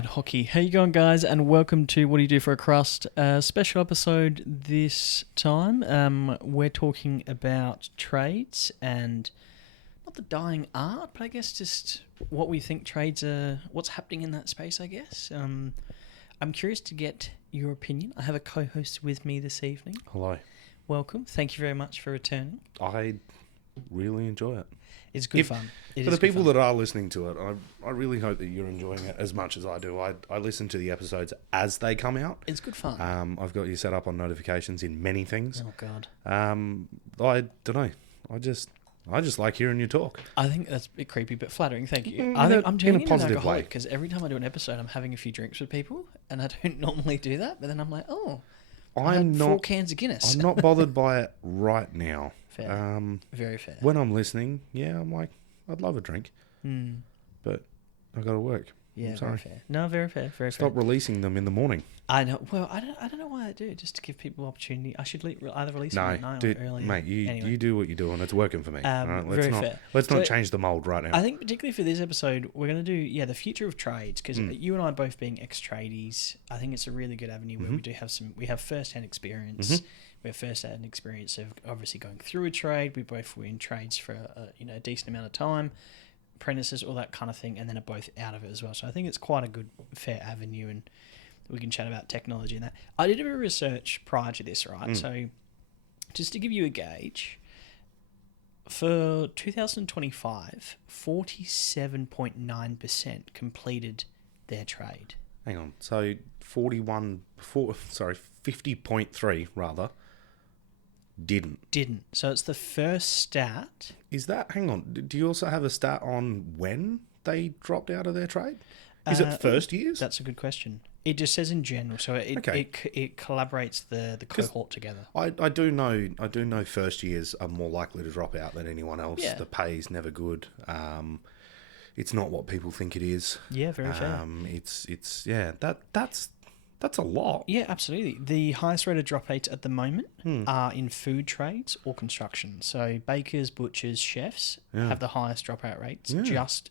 Ad hockey. How you going, guys? And welcome to What Do You Do for a Crust? Special episode this time. We're talking about trades and not the dying art, but I guess just what we think trades are, what's happening in that space, I guess. I'm curious to get your opinion. I have a co-host with me this evening. Hello. Welcome. Thank you very much for returning. I really enjoy it. It's good fun. For the people that are listening to it, I really hope that you're enjoying it as much as I do. I listen to the episodes as they come out. It's good fun. I've got you set up on notifications in many things. Oh, God. I don't know. I just like hearing you talk. I think that's a bit creepy, but flattering. Thank you. I'm turning in a positive way. Because every time I do an episode, I'm having a few drinks with people, and I don't normally do that. But then I'm like, I had 4 cans of Guinness. I'm not bothered by it right now. Fair. Very fair. When I'm listening, I'm like, I'd love a drink, but I've got to work. Yeah, I'm sorry. very fair. No, very fair. Very Stop fair. releasing them in the morning. I know. Well, I don't know why I do. Just to give people opportunity. I should either release them at night or earlier. Mate, you do what you do, and it's working for me. All right? Very fair. Let's not change the mould right now. I think particularly for this episode, we're going to do the future of trades, because you and I both being ex-tradies, I think it's a really good avenue where we have first-hand experience. We have first-hand experience of obviously going through a trade. We both were in trades for a decent amount of time, apprentices, all that kind of thing, and then are both out of it as well. So I think it's quite a good, fair avenue, and we can chat about technology and that. I did a bit of research prior to this, right? So just to give you a gauge, for 2025, 47.9% completed their trade. Hang on. So 50.3 rather didn't. So it's the first stat. Is that, hang on, do you also have a stat on when they dropped out of their trade? Is it first years? That's a good question. It just says in general, so it collaborates the cohort together. I do know first years are more likely to drop out than anyone else. Yeah. The pay's never good. It's not what people think it is. Yeah, very fair. That's a lot. Yeah, absolutely. The highest rate of drop rates at the moment are in food trades or construction. So bakers, butchers, chefs have the highest dropout rates, just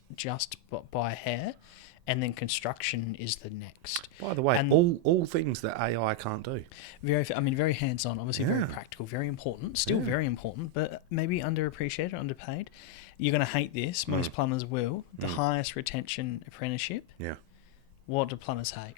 by a hair, and then construction is the next. By the way, and all things that AI can't do. Very hands-on, obviously very practical, very important, still very important, but maybe underappreciated, underpaid. You're going to hate this. Most plumbers will. The highest retention apprenticeship. Yeah. What do plumbers hate?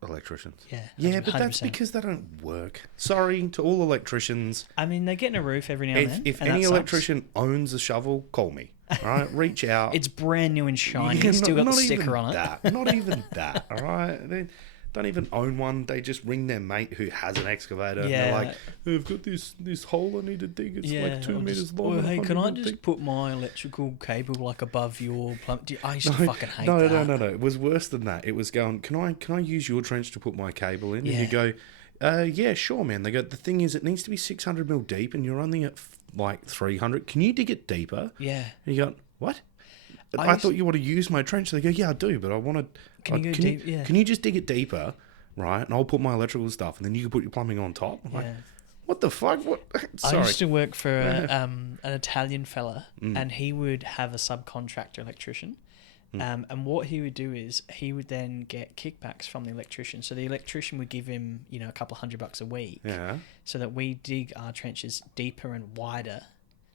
Electricians. Yeah, but that's because they don't work. Sorry to all electricians. I mean, they get in a roof every now and then. If any electrician owns a shovel, call me. All right, reach out. It's brand new and shiny. It's still got the sticker on it. Not even that. All right. They don't even own one. They just ring their mate who has an excavator. And they're like, I've got this hole I need to dig. It's like 2 meters long. Well, hey, can I just put my electrical cable like above your plumb? I used to fucking hate that. No. It was worse than that. It was going, can I use your trench to put my cable in? Yeah. And you go, yeah, sure, man. They go, the thing is, it needs to be 600 mil deep, and you're only at like 300. Can you dig it deeper? Yeah. And you go, what? I thought you want to use my trench. They go, yeah, I do, but I want to... Can you go deep? Yeah. Can you just dig it deeper, right? And I'll put my electrical stuff, and then you can put your plumbing on top. I'm like, what the fuck? What? Sorry. I used to work for an Italian fella, and he would have a subcontractor electrician. And what he would do is he would then get kickbacks from the electrician. So the electrician would give him, a couple of $100 a week, so that we dig our trenches deeper and wider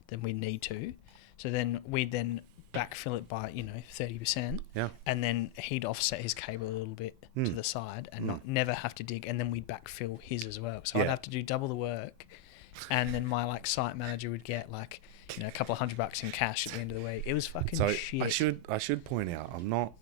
than we need to. So then we'd backfill it by 30%, and then he'd offset his cable a little bit to the side and never have to dig, and then we'd backfill his as well. So I'd have to do double the work, and then my site manager would get a couple of $100 in cash at the end of the week. It was fucking shit. I should point out, I'm not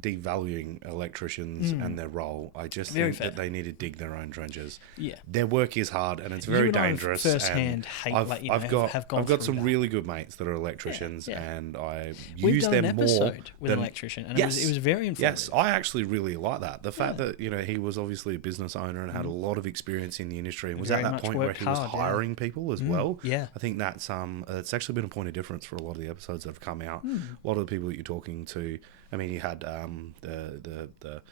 devaluing electricians and their role. I just think that they need to dig their own trenches. Yeah, their work is hard and it's very dangerous. Firsthand hate. I've got some really good mates that are electricians, and I use them more. We've done an episode with an electrician, and it was very informative. Yes, I actually really like that. The fact that he was obviously a business owner and had a lot of experience in the industry, and was at that point where he was hiring people as well. Yeah, I think that's it's actually been a point of difference for a lot of the episodes that have come out. A lot of the people that you're talking to, I mean, you had the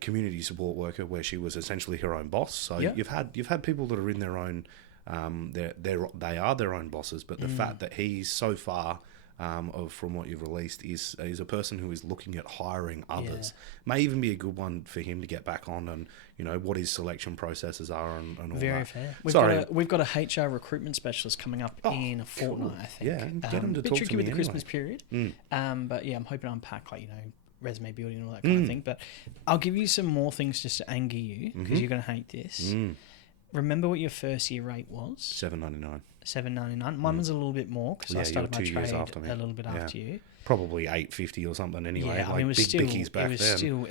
community support worker where she was essentially her own boss. So you've had people that are in their own, they are their own bosses. But the fact that he's so far from what you've released is a person who is looking at hiring others. May even be a good one for him to get back on, and what his selection processes are and all Very that. fair. We've got a HR recruitment specialist coming up in a fortnight, I think. Yeah, get him to talk to me tricky with the anyway. Christmas period. But yeah, I'm hoping to unpack resume building and all that kind of thing. But I'll give you some more things just to anger you because you're going to hate this. Remember what your first year rate was? $7.99. $7.99. Mine was a little bit more because I started my trade a little bit after you. Probably $8.50 or something anyway. Yeah, I mean, it was big still. bickies back then.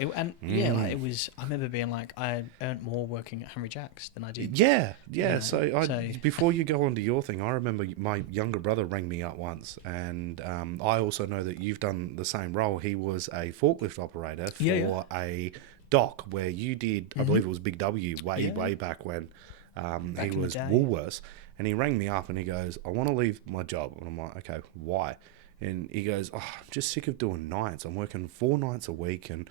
It was. I remember being like, I earned more working at Henry Jack's than I did. Yeah. So before you go on to your thing, I remember my younger brother rang me up once, and I also know that you've done the same role. He was a forklift operator for a dock where you did. I believe it was Big W way back when he was Woolworths, and he rang me up and he goes, "I want to leave my job," and I'm like, "Okay, why?" And he goes, I'm just sick of doing nights. I'm working 4 nights a week, and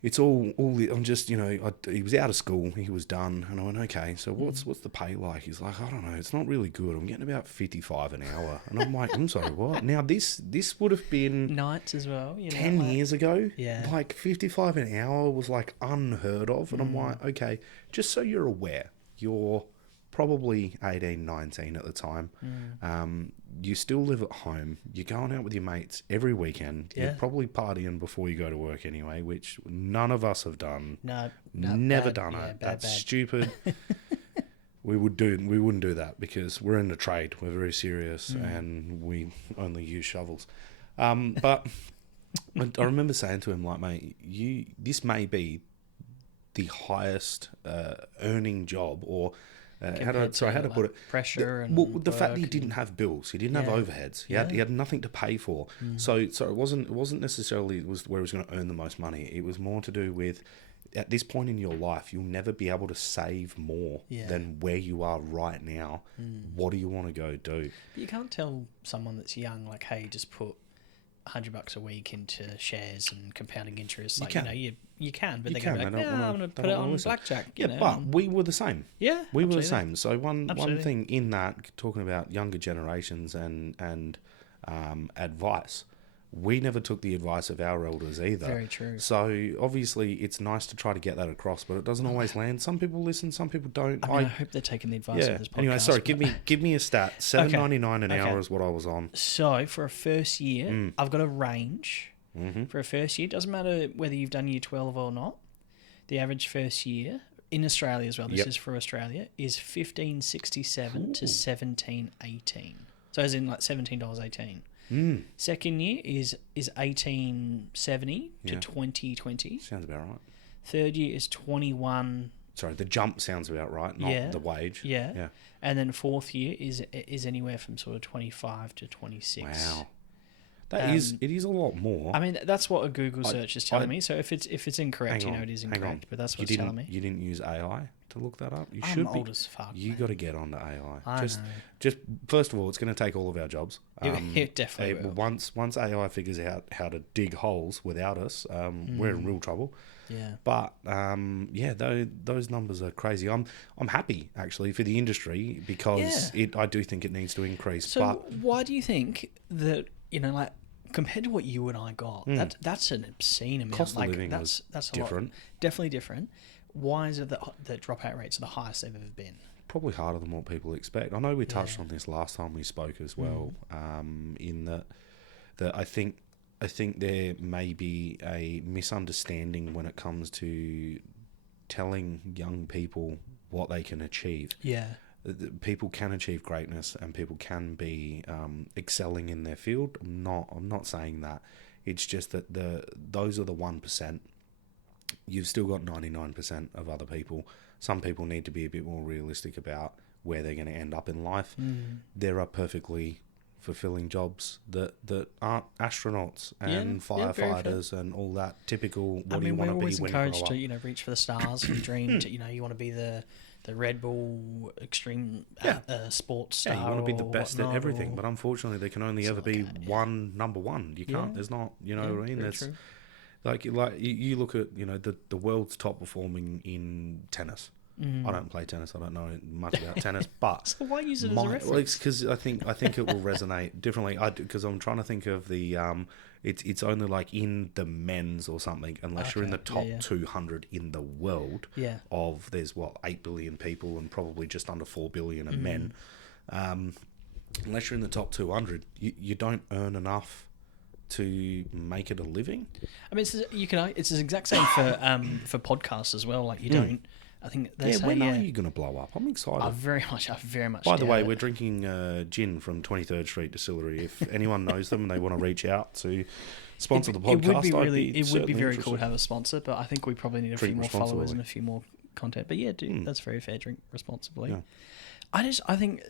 it's all. I'm just, he was out of school. He was done, and I went, okay. So what's the pay like? He's like, I don't know. It's not really good. I'm getting about $55 an hour, and I'm like, I'm sorry, what? Now this would have been nights as well. 10 years ago. Yeah, like $55 an hour was like unheard of, and I'm like, okay. Just so you're aware, you're probably 18, 19 at the time. You still live at home. You're going out with your mates every weekend. You're probably partying before you go to work anyway, which none of us have done. No, never done it. That's stupid. We wouldn't do that because we're in the trade. We're very serious, and we only use shovels. But I remember saying to him, like, mate, this may be the highest earning job, or how to put it? Pressure the fact that he didn't have bills, he didn't have overheads, he had nothing to pay for. So it wasn't necessarily where he was going to earn the most money. It was more to do with, at this point in your life, you'll never be able to save more than where you are right now. What do you want to go do? But you can't tell someone that's young, like, hey, just put $100 a week into shares and compounding interest. Like, you can, but they're going to be like, I'm going to put it on blackjack. But we were the same. Yeah, we were the same. So one thing in that, talking about younger generations and advice, we never took the advice of our elders either. Very true. So obviously it's nice to try to get that across, but it doesn't always land. Some people listen, some people don't. I hope they're taking the advice of this podcast. Anyway, sorry, give me a stat. $7.99 an hour is what I was on. So for a first year, I've got a range. For a first year, doesn't matter whether you've done year 12 or not. The average first year in Australia as well. This is for Australia, is $15.67 to $17.18. So as in like $17.18. Second year is $18.70 to $20.20. Sounds about right. Third year is 21. Sorry, the jump sounds about right, not the wage. Yeah. And then fourth year is anywhere from sort of 25 to 26. Wow. It is a lot more. I mean, that's what a Google search is telling me. So if it's incorrect, it is incorrect. But that's what it's telling me. You didn't use AI to look that up? I'm old as fuck. You got to get onto AI. I know. Just first of all, it's going to take all of our jobs. It definitely will. Once AI figures out how to dig holes without us, we're in real trouble. Yeah. But those numbers are crazy. I'm happy actually for the industry because I do think it needs to increase. So why do you think that, like, compared to what you and I got, that's an obscene amount. Cost of living that's different. Definitely different. Why is it that the dropout rates are the highest they've ever been? Probably harder than what people expect. I know we touched on this last time we spoke as well. In that I think there may be a misunderstanding when it comes to telling young people what they can achieve. Yeah. People can achieve greatness and people can be excelling in their field. I'm not saying that. It's just that those are the 1%. You've still got 99% of other people. Some people need to be a bit more realistic about where they're going to end up in life. There are perfectly fulfilling jobs that aren't astronauts and firefighters and all that typical. What do you want to be when you grow up? We're always encouraged to reach for the stars and dream. You want to be the Red Bull extreme sports star. Yeah, you want to be the best at everything, but unfortunately, there can only ever be one number one. You can't. There's not. You know what I mean? There's like you look at the world's top performing in tennis. I don't play tennis. I don't know much about tennis, but So why use it as a reference? because I think it will resonate differently. Because I'm trying to think of the it's only like in the men's or something, unless you're in the top 200 in the world. Yeah. Of there's 8 billion people and probably just under 4 billion of men. Unless you're in the top 200, you don't earn enough to make it a living. I mean, it's the exact same for podcasts as well. Like you don't. I think they're saying, when are you going to blow up? I'm excited. I very much. By the way, we're drinking gin from 23rd Street Distillery. If anyone knows them and they want to reach out to sponsor the podcast, it would be very cool to have a sponsor. But I think we probably need a few more followers and a few more content. But yeah, that's very fair. Drink responsibly. Yeah. I think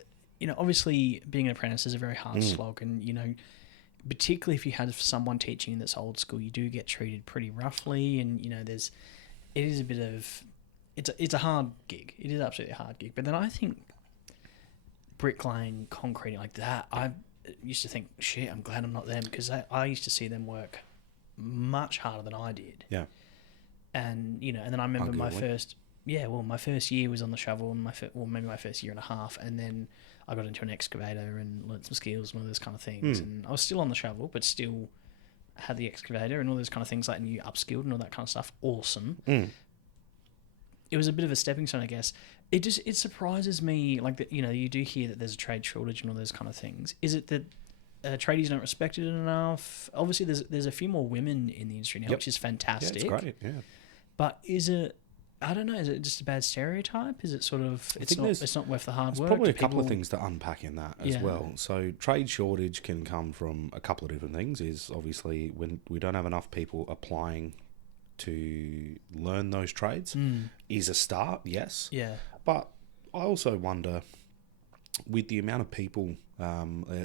obviously being an apprentice is a very hard slog, and particularly if you have someone teaching that's old school, you do get treated pretty roughly, and it is a bit of it's a hard gig. It is absolutely a hard gig. But then I think bricklaying, concreting like that, I used to think, shit, I'm glad I'm not them, because I used to see them work much harder than I did. Yeah. And and then I remember my first year was on the shovel, and maybe my first year and a half, and then I got into an excavator and learned some skills and all those kind of things. And I was still on the shovel, but still had the excavator and all those kind of things, like, and you upskilled and all that kind of stuff. Awesome. It was a bit of a stepping stone, I guess. It surprises me, like, that you do hear that there's a trade shortage and all those kind of things. Is it that tradies don't respect it enough? Obviously, there's a few more women in the industry now, which is fantastic. Yeah, it's great, yeah. But is it... I don't know. Is it just a bad stereotype? Is it sort of it's not worth the hard work? There's probably a couple of things to unpack in that as well. So trade shortage can come from a couple of different things. Is obviously when we don't have enough people applying to learn those trades is a start, yes. Yeah. But I also wonder, with the amount of people,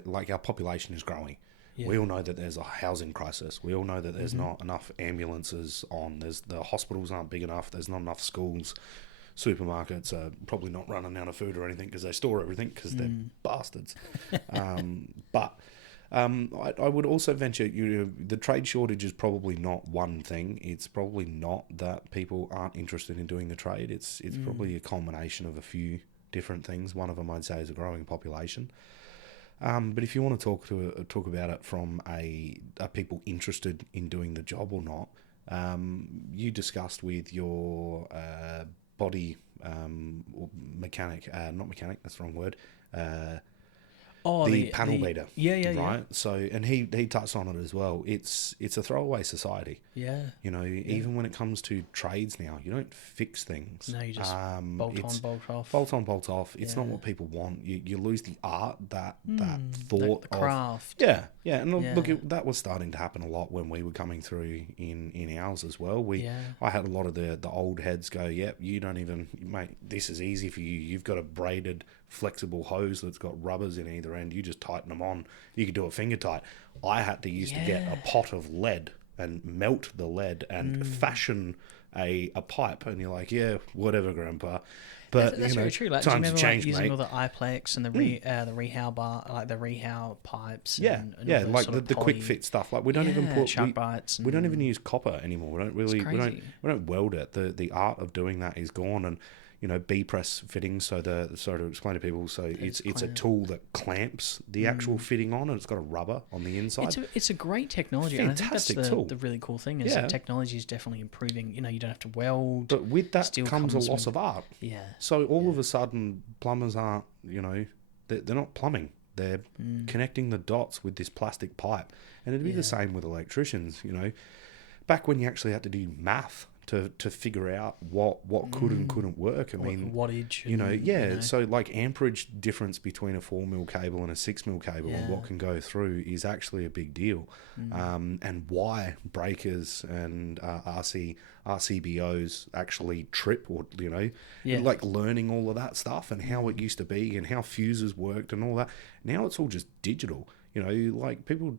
like our population is growing. Yeah. We all know that there's a housing crisis. We all know that there's not enough ambulances on. The hospitals aren't big enough. There's not enough schools. Supermarkets are probably not running out of food or anything because they store everything because they're bastards. But I would also venture, the trade shortage is probably not one thing. It's probably not that people aren't interested in doing the trade. It's probably a culmination of a few different things. One of them, I'd say, is a growing population. But if you want to talk about it from are people interested in doing the job or not, you discussed with your body mechanic, not mechanic, that's the wrong word, the panel beater. Yeah. Right? So, and he touched on it as well. It's a throwaway society. Yeah. Even when it comes to trades now, you don't fix things. No, you just bolt on, bolt off. Bolt on, bolt off. It's not what people want. You lose the art, that thought, the craft. Yeah. And look, that was starting to happen a lot when we were coming through in ours as well. I had a lot of the old heads go, yep, you don't even, mate, this is easy for you. You've got a braided flexible hose that's got rubbers in either end. You just tighten them on. You could do it finger tight. I had to used to get a pot of lead and melt the lead and fashion a pipe. And you're like, yeah, whatever, Grandpa. But that's very true. Like, times have changed, using mate. all the iPlex and the rehow bar, like the rehow pipes. And like the quick fit stuff. Like we don't even put shark bites. We don't even use copper anymore. We don't really. We don't weld it. The art of doing that is gone. And B press fittings. So to explain to people, it's a tool that clamps the actual fitting on, and it's got a rubber on the inside. It's a great technology. Fantastic, and I think tool. that's the really cool thing is that technology is definitely improving. You don't have to weld. But with that comes a loss of art. Yeah. So all of a sudden, plumbers aren't. They're not plumbing. They're connecting the dots with this plastic pipe, and it'd be the same with electricians. Back when you actually had to do math to figure out what could and couldn't work. I mean, wattage. So like amperage difference between a 4mm cable and a 6mm cable and what can go through is actually a big deal. And why breakers and RCBOs actually trip, or like learning all of that stuff and how it used to be and how fuses worked and all that. Now it's all just digital. Like people.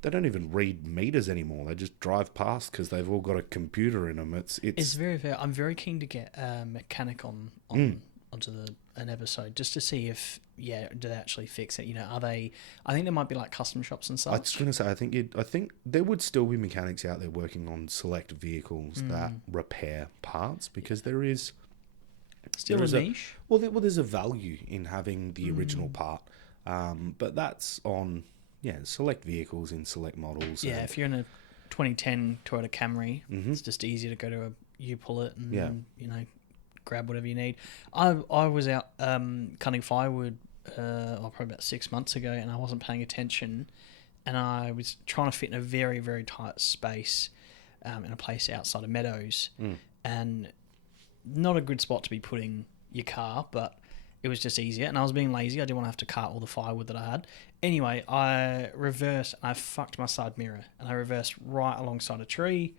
They don't even read meters anymore. They just drive past because they've all got a computer in them. It's very fair. I'm very keen to get a mechanic onto an episode just to see if do they actually fix it? Are they? I think there might be like custom shops and such. I was going to say I think there would still be mechanics out there working on select vehicles that repair parts, because there is Still a niche. There's a value in having the original part, but that's on select vehicles in select models. Yeah, if you're in a 2010 Toyota Camry, it's just easier to go to a U-Pull-It and grab whatever you need. I was out cutting firewood probably about 6 months ago, and I wasn't paying attention, and I was trying to fit in a very, very tight space in a place outside of Meadows, and not a good spot to be putting your car, but it was just easier, and I was being lazy. I didn't want to have to cart all the firewood that I had. Anyway, I reversed, and I fucked my side mirror, and I reversed right alongside a tree,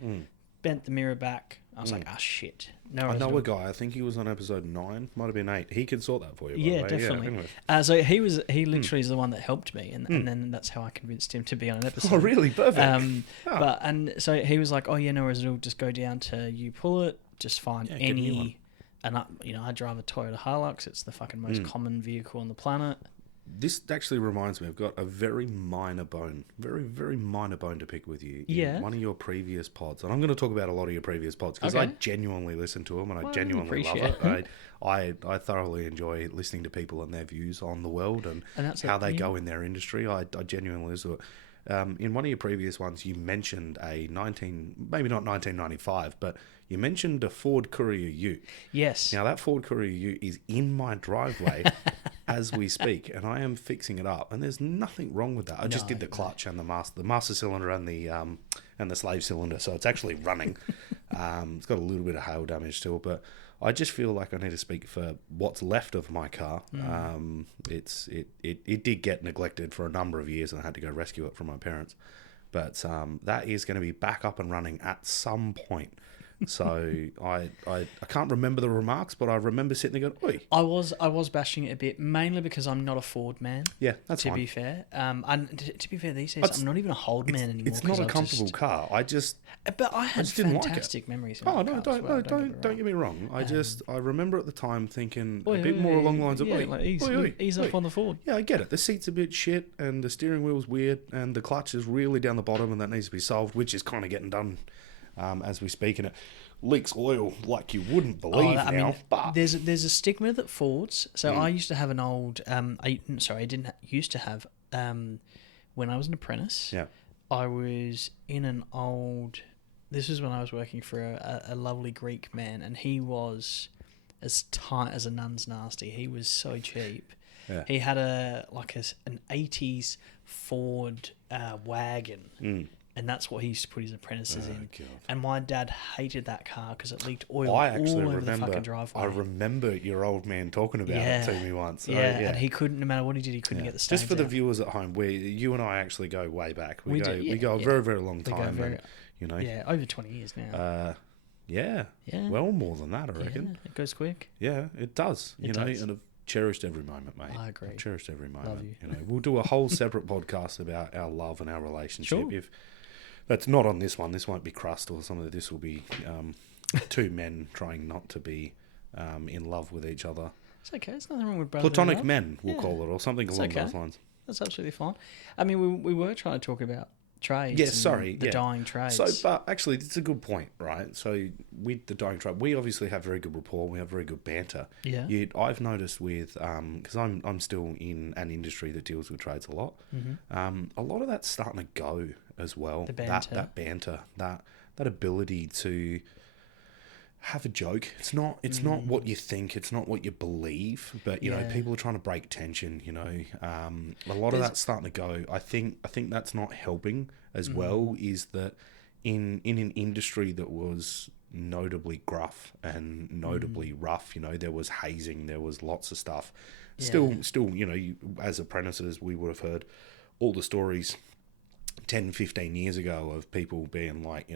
bent the mirror back. I was like, shit. No, I know a guy, I think he was on episode 9, might have been 8. He can sort that for you, by yeah, the way. definitely. Yeah, So he literally is the one that helped me, and then that's how I convinced him to be on an episode. Oh, really? Perfect. And so he was like, oh, yeah, no worries, it'll just go down to U-Pull-It, just find any... And I drive a Toyota Hilux. It's the fucking most common vehicle on the planet. This actually reminds me, I've got a very minor bone, very, very minor bone to pick with you in one of your previous pods. And I'm going to talk about a lot of your previous pods because I genuinely listen to them and I genuinely love it. I thoroughly enjoy listening to people and their views on the world and how they go in their industry. I genuinely listen to it. In one of your previous ones, you mentioned maybe not 1995, but you mentioned a Ford Courier Ute. Yes. Now, that Ford Courier Ute is in my driveway as we speak, and I am fixing it up, and there's nothing wrong with that. I just did the clutch and the master cylinder and the slave cylinder, so it's actually running. It's got a little bit of hail damage to it, but I just feel like I need to speak for what's left of my car. It did get neglected for a number of years, and I had to go rescue it from my parents. But that is going to be back up and running at some point. So I can't remember the remarks, but I remember sitting there going, "Oi." I was bashing it a bit, mainly because I'm not a Ford man. Yeah, that's to fine. be fair. And to be fair, these days I'm not even a Hold man anymore. It's not a comfortable car. But I had fantastic memories. Oh no, don't get me wrong. I remember at the time thinking a bit more along the lines of, ease up on the Ford. Yeah, I get it. The seat's a bit shit, and the steering wheel's weird, and the clutch is really down the bottom, and that needs to be solved, which is kind of getting done. As we speak, and it leaks oil like you wouldn't believe but there's a stigma that Fords. So I used to have an old. I didn't used to have. When I was an apprentice, I was in an old. This was when I was working for a lovely Greek man, and he was as tight as a nun's nasty. He was so cheap. Yeah. He had an 80s Ford wagon. And that's what he used to put his apprentices in. God. And my dad hated that car because it leaked oil all over the fucking driveway. I remember your old man talking about it to me once. So, and he couldn't, no matter what he did, he couldn't get the stains Just for the out. viewers at home, you and I actually go way back. We go a very, very long time. Over 20 years now. Well, more than that, I reckon. It goes quick. Yeah, it does. And I've cherished every moment, mate. I agree. I've cherished every moment. Love you. We'll do a whole separate podcast about our love and our relationship. Sure. That's not on this one. This won't be crust or something. This will be two men trying not to be in love with each other. It's okay. There's nothing wrong with brotherly platonic love. Men, we'll call it, or something along those lines. That's absolutely fine. I mean, we were trying to talk about trades. The dying trades. So, but actually, it's a good point, right? So, with the dying trade, we obviously have very good rapport. We have very good banter. Yeah. Yet I've noticed with because I'm still in an industry that deals with trades a lot. Mm-hmm. A lot of that's starting to go as well. The banter. That banter, that ability to have a joke. It's not what you think. It's not what you believe. But you know, people are trying to break tension. A lot of that's starting to go. I think that's not helping as well. Is that in an industry that was notably gruff and notably rough. There was hazing. There was lots of stuff. Still, as apprentices, we would have heard all the stories 10, 15 years ago of people being like,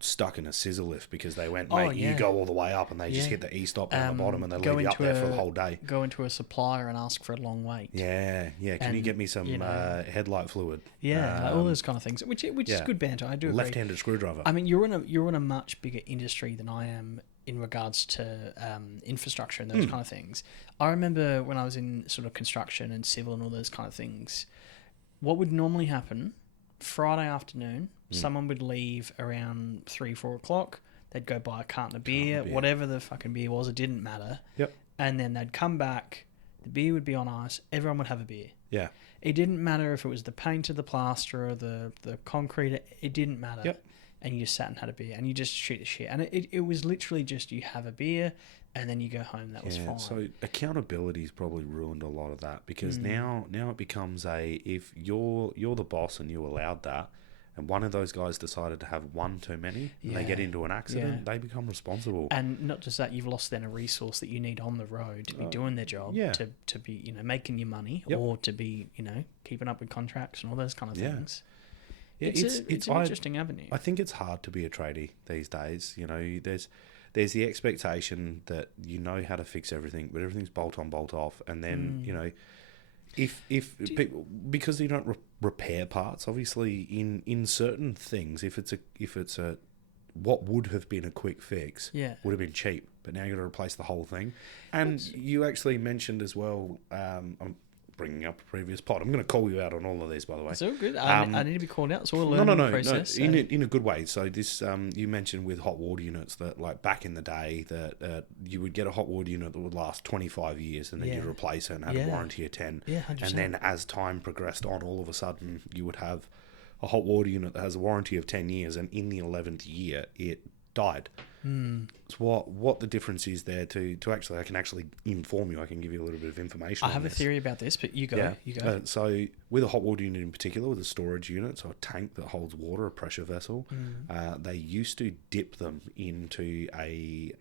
stuck in a scissor lift because they went, mate, you go all the way up and they just hit the E-stop down the bottom and they leave you up there for the whole day. Go into a supplier and ask for a long wait. Yeah. Can you get me some headlight fluid? Yeah, all those kind of things, which is good banter. I do agree. Left-handed screwdriver. I mean, you're in a much bigger industry than I am in regards to infrastructure and those kind of things. I remember when I was in sort of construction and civil and all those kind of things, what would normally happen, Friday afternoon, someone would leave around 3-4 o'clock. they'd go buy a carton of beer, whatever the fucking beer was, it didn't matter. Yep. And then they'd come back, the beer would be on ice, everyone would have a beer. Yeah. It didn't matter if it was the paint or the plaster or the concrete, it didn't matter. Yep. And you just sat and had a beer and you just shoot the shit. And it was literally just you have a beer and then you go home. That was fine. So accountability's probably ruined a lot of that, because now it becomes if you're the boss and you allowed that, and one of those guys decided to have one too many, and they get into an accident, they become responsible. And not just that, you've lost then a resource that you need on the road to be doing their job, to be, making your money, or to be, keeping up with contracts and all those kind of things. Yeah, it's an interesting avenue. I think it's hard to be a tradie these days. There's the expectation that you know how to fix everything, but everything's bolt on, bolt off, and then if people, because you don't repair parts, obviously in certain things, if it's a what would have been a quick fix would have been cheap, but now you've got to replace the whole thing. And you actually mentioned as well, I'm bringing up a previous pod. I'm going to call you out on all of these, by the way. It's all good. I need to be called out, so we'll learn the process. No, in a good way. So this, you mentioned with hot water units that, like, back in the day, that you would get a hot water unit that would last 25 years, and then you'd replace it and have a warranty of 10. Yeah, 100%. And then as time progressed on, all of a sudden you would have a hot water unit that has a warranty of 10 years, and in the 11th year it died. So what the difference is there to actually, I can actually inform you. I can give you a little bit of information. I have a theory about this, but you go. So with a hot water unit in particular, with a storage unit, so a tank that holds water, a pressure vessel, they used to dip them into a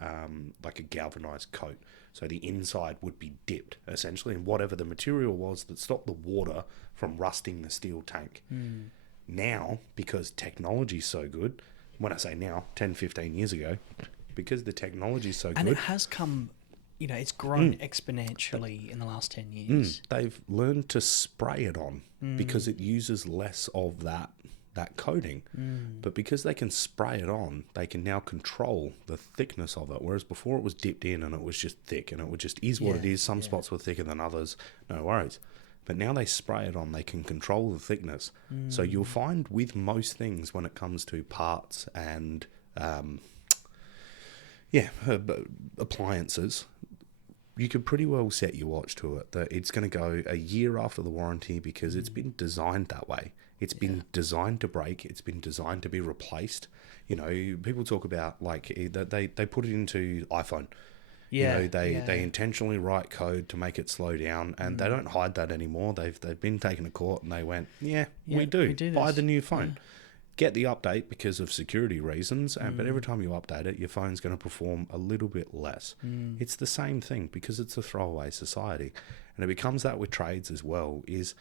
like a galvanized coat. So the inside would be dipped essentially in whatever the material was that stopped the water from rusting the steel tank. Now, because technology's so good, when I say now, 10, 15 years ago, because the technology's so good. And it has come, it's grown exponentially in the last 10 years. They've learned to spray it on because it uses less of that coating. But because they can spray it on, they can now control the thickness of it. Whereas before it was dipped in and it was just thick, and it would just is what it is. Some spots were thicker than others, no worries. But now they spray it on, they can control the thickness. So you'll find with most things when it comes to parts and appliances, you could pretty well set your watch to it that it's going to go a year after the warranty, because it's been designed that way. It's been designed to break. It's been designed to be replaced. People talk about they put it into iPhone. They intentionally write code to make it slow down, and they don't hide that anymore. They've been taken to court, and they went, we do buy the new phone, get the update because of security reasons, but every time you update it, your phone's going to perform a little bit less. It's the same thing, because it's a throwaway society, and it becomes that with trades as well. Is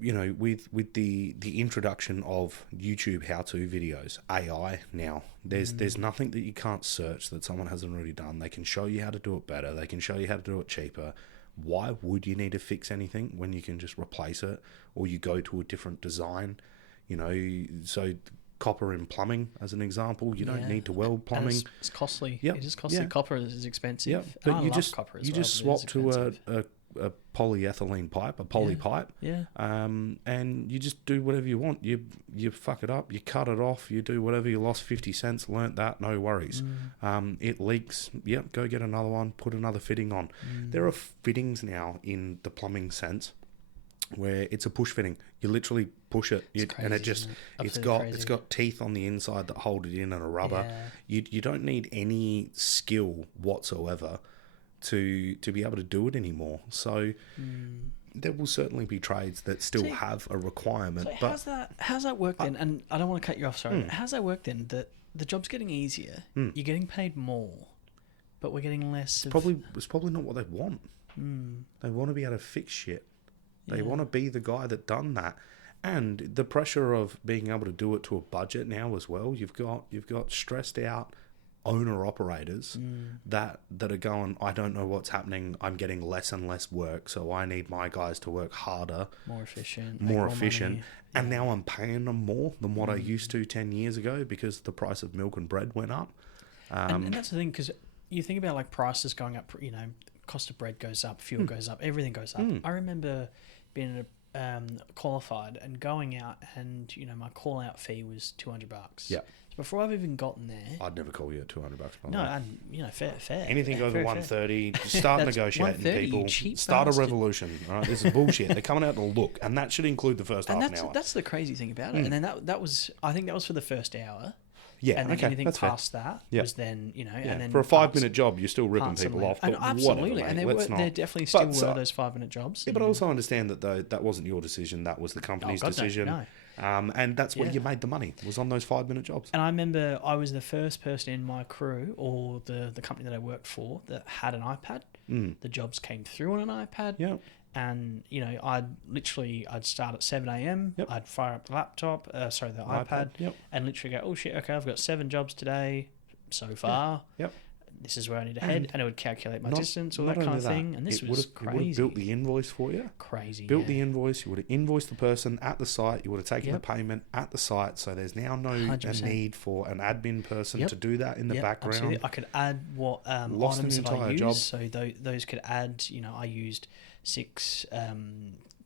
with the introduction of YouTube how-to videos, AI now, there's nothing that you can't search that someone hasn't already done. They can show you how to do it better. They can show you how to do it cheaper. Why would you need to fix anything when you can just replace it, or you go to a different design? So copper in plumbing, as an example, you don't need to weld plumbing. It's costly. It is costly. Copper is expensive. But you just swap to a polyethylene pipe, a poly pipe, and you just do whatever you want. You fuck it up, you cut it off, you do whatever. You lost 50 cents, learnt that, no worries. It leaks, go get another one, put another fitting on. There are fittings now in the plumbing sense where it's a push fitting. You literally push it, and it just it's got teeth on the inside that hold it in, and a rubber. You don't need any skill whatsoever to be able to do it anymore. So there will certainly be trades that still have a requirement. So how's that work then? And I don't want to cut you off, sorry. But how's that work then? That the job's getting easier, you're getting paid more, but we're getting less. It's probably not what they want. They want to be able to fix shit. They want to be the guy that done that. And the pressure of being able to do it to a budget now as well. You've got stressed out owner operators that are going, I don't know what's happening. I'm getting less and less work, so I need my guys to work harder, more efficient, money. And now I'm paying them more than what I used to 10 years ago because the price of milk and bread went up. And that's the thing, because you think about like prices going up. Cost of bread goes up, fuel goes up, everything goes up. I remember being qualified and going out, and my call out fee was $200. Yeah. before I've even gotten there. I'd never call you at $200. No, and fair. Anything over fair. 130, start negotiating, 130, people. you cheap Start bastard. a revolution. All right, this is bullshit. They're coming out to look, and that should include the first half an hour. That's the crazy thing about it. And then that was, I think that was for the first hour. Yeah, and then okay, anything that's past fair. that was then, and then for a 5-minute job, you're still ripping people off. But absolutely, whatever, and mate, there definitely still were those 5-minute jobs. Yeah, but I also understand that though that wasn't your decision; that was the company's decision. No. And that's where you made the money, was on those 5-minute jobs. And I remember I was the first person in my crew or the company that I worked for that had an iPad. The jobs came through on an iPad. Yeah. And, I'd start at 7 a.m. Yep. I'd fire up the iPad. Yep. And literally go, oh shit, okay, I've got 7 jobs today so far. Yep. This is where I need to head. And it would calculate my distance, all that kind of thing. And this was crazy. It would have built the invoice for you. Crazy. Built the invoice. You would have invoiced the person at the site. You would have taken the payment at the site. So there's now no 100%. need for an admin person to do that in the background. Absolutely. I could add what Lost items an that I entire used. job. So those could add, I used 6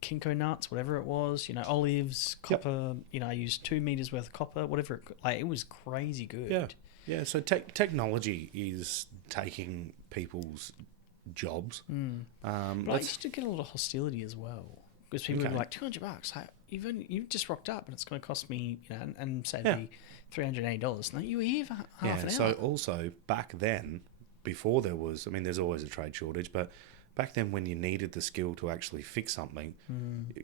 Kinko nuts, whatever it was, olives, copper, I used 2 meters worth of copper, whatever. It was crazy good. Yeah. Yeah, so technology is taking people's jobs. But I used to get a lot of hostility as well because people would be like, $200. Like, you've just rocked up and it's going to cost me, and say it'd be $380. No, you were here for half an hour. So also back then, before there was, there's always a trade shortage, but back then when you needed the skill to actually fix something,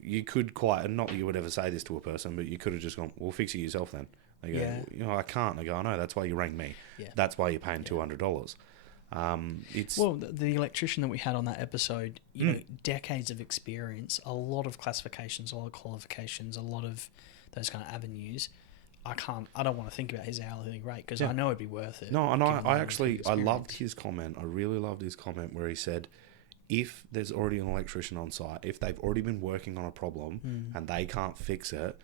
you could and not that you would ever say this to a person, but you could have just gone, well, fix it yourself then. They go, I can't. They go, I know, that's why you rang me. Yeah. That's why you're paying $200. The electrician that we had on that episode, decades of experience, a lot of classifications, a lot of qualifications, a lot of those kind of avenues. I don't want to think about his hourly rate because I know it'd be worth it. No, and I loved his comment. I really loved his comment where he said, if there's already an electrician on site, if they've already been working on a problem and they can't fix it,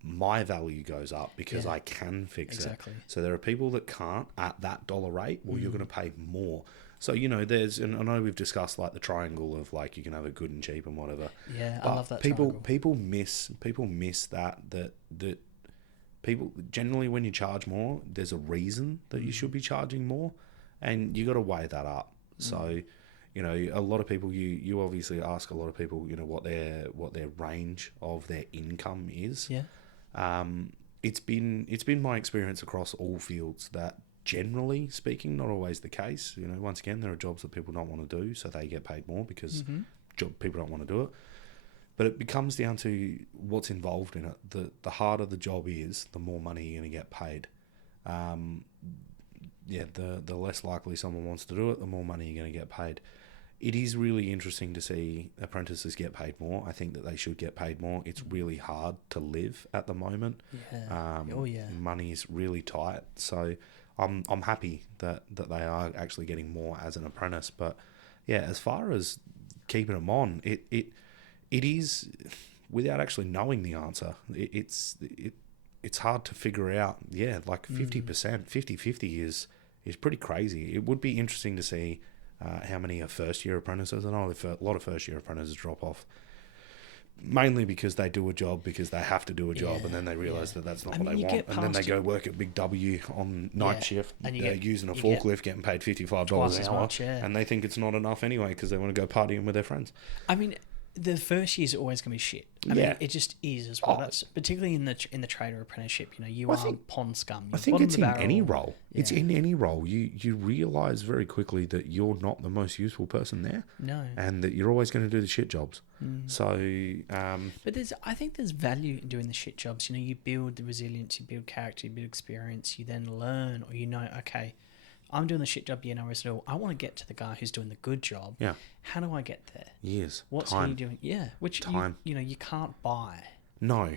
my value goes up because I can fix it. So there are people that can't at that dollar rate. Well, you're going to pay more. So, and I know we've discussed like the triangle of like you can have it good and cheap and whatever. Yeah, but I love that triangle. triangle. People miss that people generally when you charge more, there's a reason that you should be charging more, and you got to weigh that up. So, a lot of people you obviously ask a lot of people, what their range of their income is. Yeah. It's been my experience across all fields that generally speaking, not always the case. Once again, there are jobs that people don't want to do, so they get paid more because people don't want to do it. But it becomes down to what's involved in it. The harder the job is, the more money you're going to get paid. The less likely someone wants to do it, the more money you're going to get paid. It is really interesting to see apprentices get paid more. I think that they should get paid more. It's really hard to live at the moment. Yeah. Money is really tight. So I'm happy that they are actually getting more as an apprentice. But yeah, as far as keeping them on, it is, without actually knowing the answer, it's hard to figure out. Yeah, like 50%, 50-50 is pretty crazy. It would be interesting to see how many are first-year apprentices. I know a lot of first-year apprentices drop off, mainly because they do a job because they have to do a job, and then they realise that that's not what they want, and then they go work at Big W on night shift, and using a forklift, getting paid $55 an hour, and they think it's not enough anyway because they want to go partying with their friends. The first year's always going to be shit. I mean, it just is as well. That's particularly in the trade or apprenticeship. You are pond scum. I think it's in any role. Yeah. It's in any role. You realise very quickly that you're not the most useful person there. No. And that you're always going to do the shit jobs. So, but I think there's value in doing the shit jobs. You build the resilience, you build character, you build experience. You then learn, or okay, I'm doing the shit job, I want to get to the guy who's doing the good job. Yeah. How do I get there? Years. What's time. he doing? Yeah. Which time. You can't buy. No.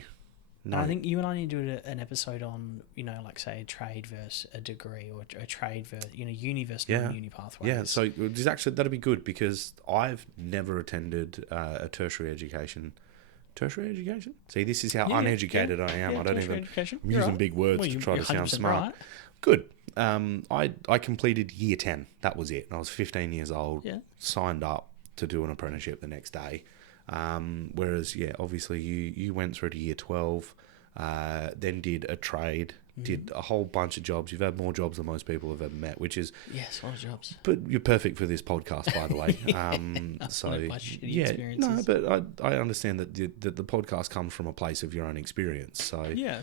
And I think you and I need to do an episode on, like say a trade versus a degree, or a trade versus, uni versus non-uni pathways. Yeah. So that'd be good because I've never attended a tertiary education. Tertiary education? See, this is how uneducated I am. I don't even. Education. I'm using big words to try to sound smart. Right. Good. I completed year 10. That was it. I was 15 years old. Yeah. Signed up to do an apprenticeship the next day. Whereas, obviously you went through to year 12, then did a trade did a whole bunch of jobs. You've had more jobs than most people have ever met, which is... Yes, a lot of jobs. But you're perfect for this podcast, by the way. No, but I understand that the podcast comes from a place of your own experience. So yeah.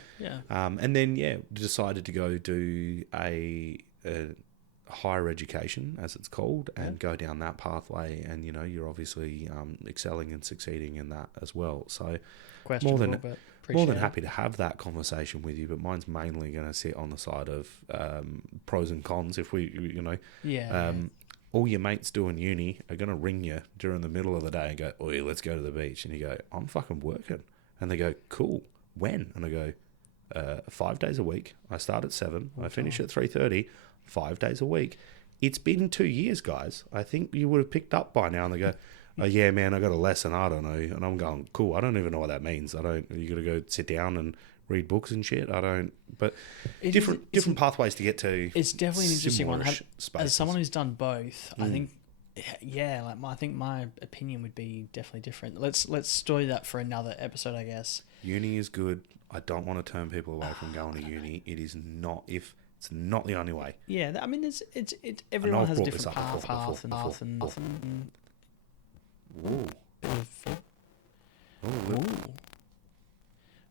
And then, decided to go do a higher education, as it's called, and go down that pathway. And, you're obviously excelling and succeeding in that as well. So more than happy to have that conversation with you, but mine's mainly going to sit on the side of pros and cons. If all your mates doing uni are going to ring you during the middle of the day and go, "Oi, let's go to the beach," and you go, "I'm fucking working," and they go, "Cool, when?" And I go, 5 days a week. I start at 7. I finish at 3:30. 5 days a week. It's been 2 years, guys. I think you would have picked up by now. And they go, "Oh yeah, man, I got a lesson. I don't know." And I'm going, "Cool. I don't even know what that means. You got to go sit down and read books and shit. I don't." But different pathways to get to. It's definitely an interesting one. Spaces. As someone who's done both, I think, I think my opinion would be definitely different. Let's story that for another episode, I guess. Uni is good. I don't want to turn people away from going to uni. It is not it's not the only way. Yeah, I mean, everyone has a different path and. Ooh.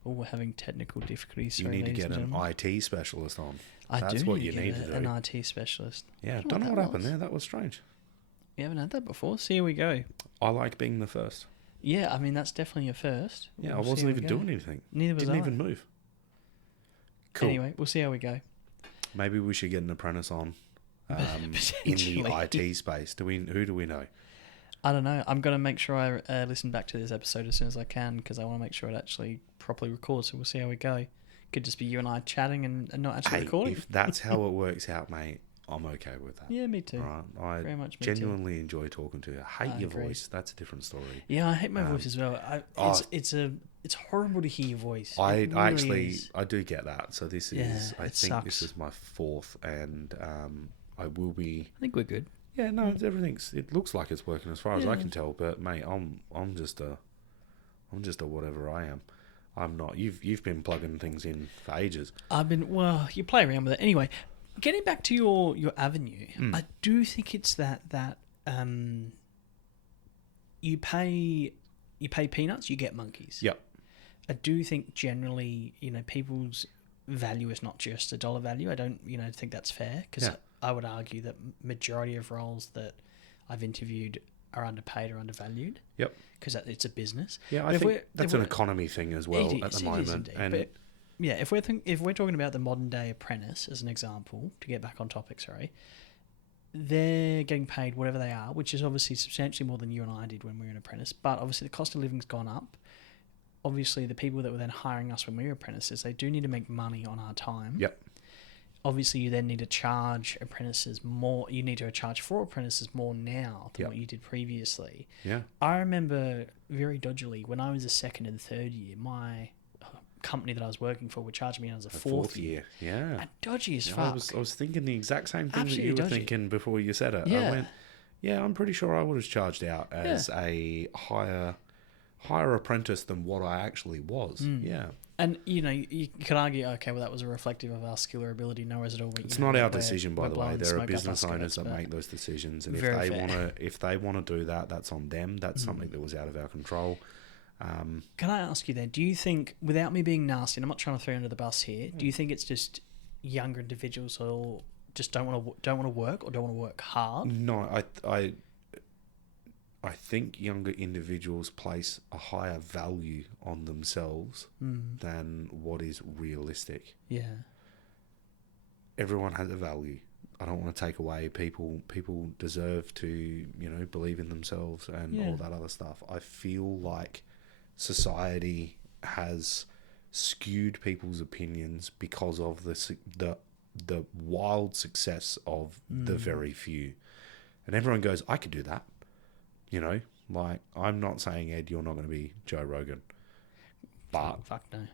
Oh, we're having technical difficulties. You need to get an IT specialist on. That's what you need to do. An IT specialist. Yeah, don't know what happened there. That was strange. We haven't had that before. See, here we go. I like being the first. Yeah, I mean, that's definitely a first. Yeah, I wasn't even doing anything. Neither was I. Didn't even move. Cool. Anyway, we'll see how we go. Maybe we should get an apprentice on in the IT space. Who do we know? I don't know. I'm going to make sure I listen back to this episode as soon as I can because I want to make sure it actually properly records. So we'll see how we go. Could just be you and I chatting and not actually recording. If that's how it works out, mate, I'm okay with that. Yeah, me too. Right? I very much genuinely enjoy talking to you. I hate your voice. That's a different story. Yeah, I hate my voice as well. It's horrible to hear your voice. I do get that. So this is this is my 4th, and I will be. I think we're good. Yeah, no, it looks like it's working as far as I can tell. But mate, I'm just a whatever I am. I'm not. You've been plugging things in for ages. You play around with it anyway. Getting back to your avenue, I do think it's that you pay peanuts, you get monkeys. Yep. I do think generally, people's value is not just a dollar value. I don't, think that's fair because I would argue that majority of roles that I've interviewed are underpaid or undervalued. Yep. Because it's a business. Yeah, I think that's an economy thing as well at the moment. Yeah, if we're talking about the modern day apprentice as an example, to get back on topic, sorry, they're getting paid whatever they are, which is obviously substantially more than you and I did when we were an apprentice. But obviously the cost of living's gone up. Obviously the people that were then hiring us when we were apprentices, they do need to make money on our time. Yep. Obviously you then need to charge apprentices more. You need to charge for apprentices more now than what you did previously. Yeah. I remember very dodgily when I was a second and third year, my company that I was working for would charge me as a fourth year. Yeah. And dodgy as fuck. I was thinking the exact same thing Absolutely that you were dodgy. thinking before you said it. Yeah. I went, I'm pretty sure I would have charged out as a higher apprentice than what I actually was. Yeah. And, you can argue, okay, well, that was a reflective of our skill or ability. No, is it all? It's not our decision, by the way. There are business owners that make those decisions. And if they want to do that, that's on them. That's something that was out of our control. Can I ask you then, do you think, without me being nasty, and I'm not trying to throw you under the bus here, do you think it's just younger individuals who just don't want to work or don't want to work hard? No, I think younger individuals place a higher value on themselves than what is realistic. Yeah. Everyone has a value. I don't want to take away people deserve to, believe in themselves and all that other stuff. I feel like society has skewed people's opinions because of the wild success of the very few. And everyone goes, I could do that. Like, I'm not saying, Ed, you're not going to be Joe Rogan. But fuck no.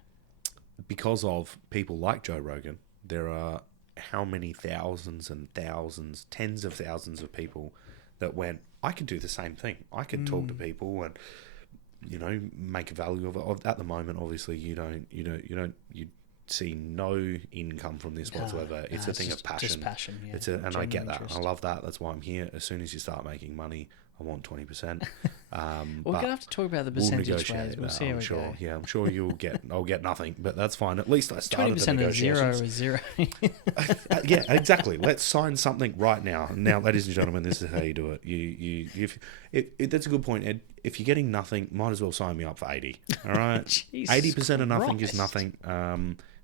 Because of people like Joe Rogan, there are how many thousands and thousands, tens of thousands of people that went, I could do the same thing. I could talk to people and, make a value of it. At the moment, obviously, you see no income from this whatsoever. It's a thing of passion. Just passion, yeah. And I get that. Interest. I love that. That's why I'm here. As soon as you start making money, I want 20%. We're gonna have to talk about the percentage rates. We'll see how we go. Yeah, I'm sure I'll get nothing, but that's fine. At least I started the 20% of negotiations. 0 is 0. Yeah, exactly. Let's sign something right now. Now, ladies and gentlemen, this is how you do it. That's a good point, Ed. If you're getting nothing, might as well sign me up for 80. All right, 80% of nothing is nothing.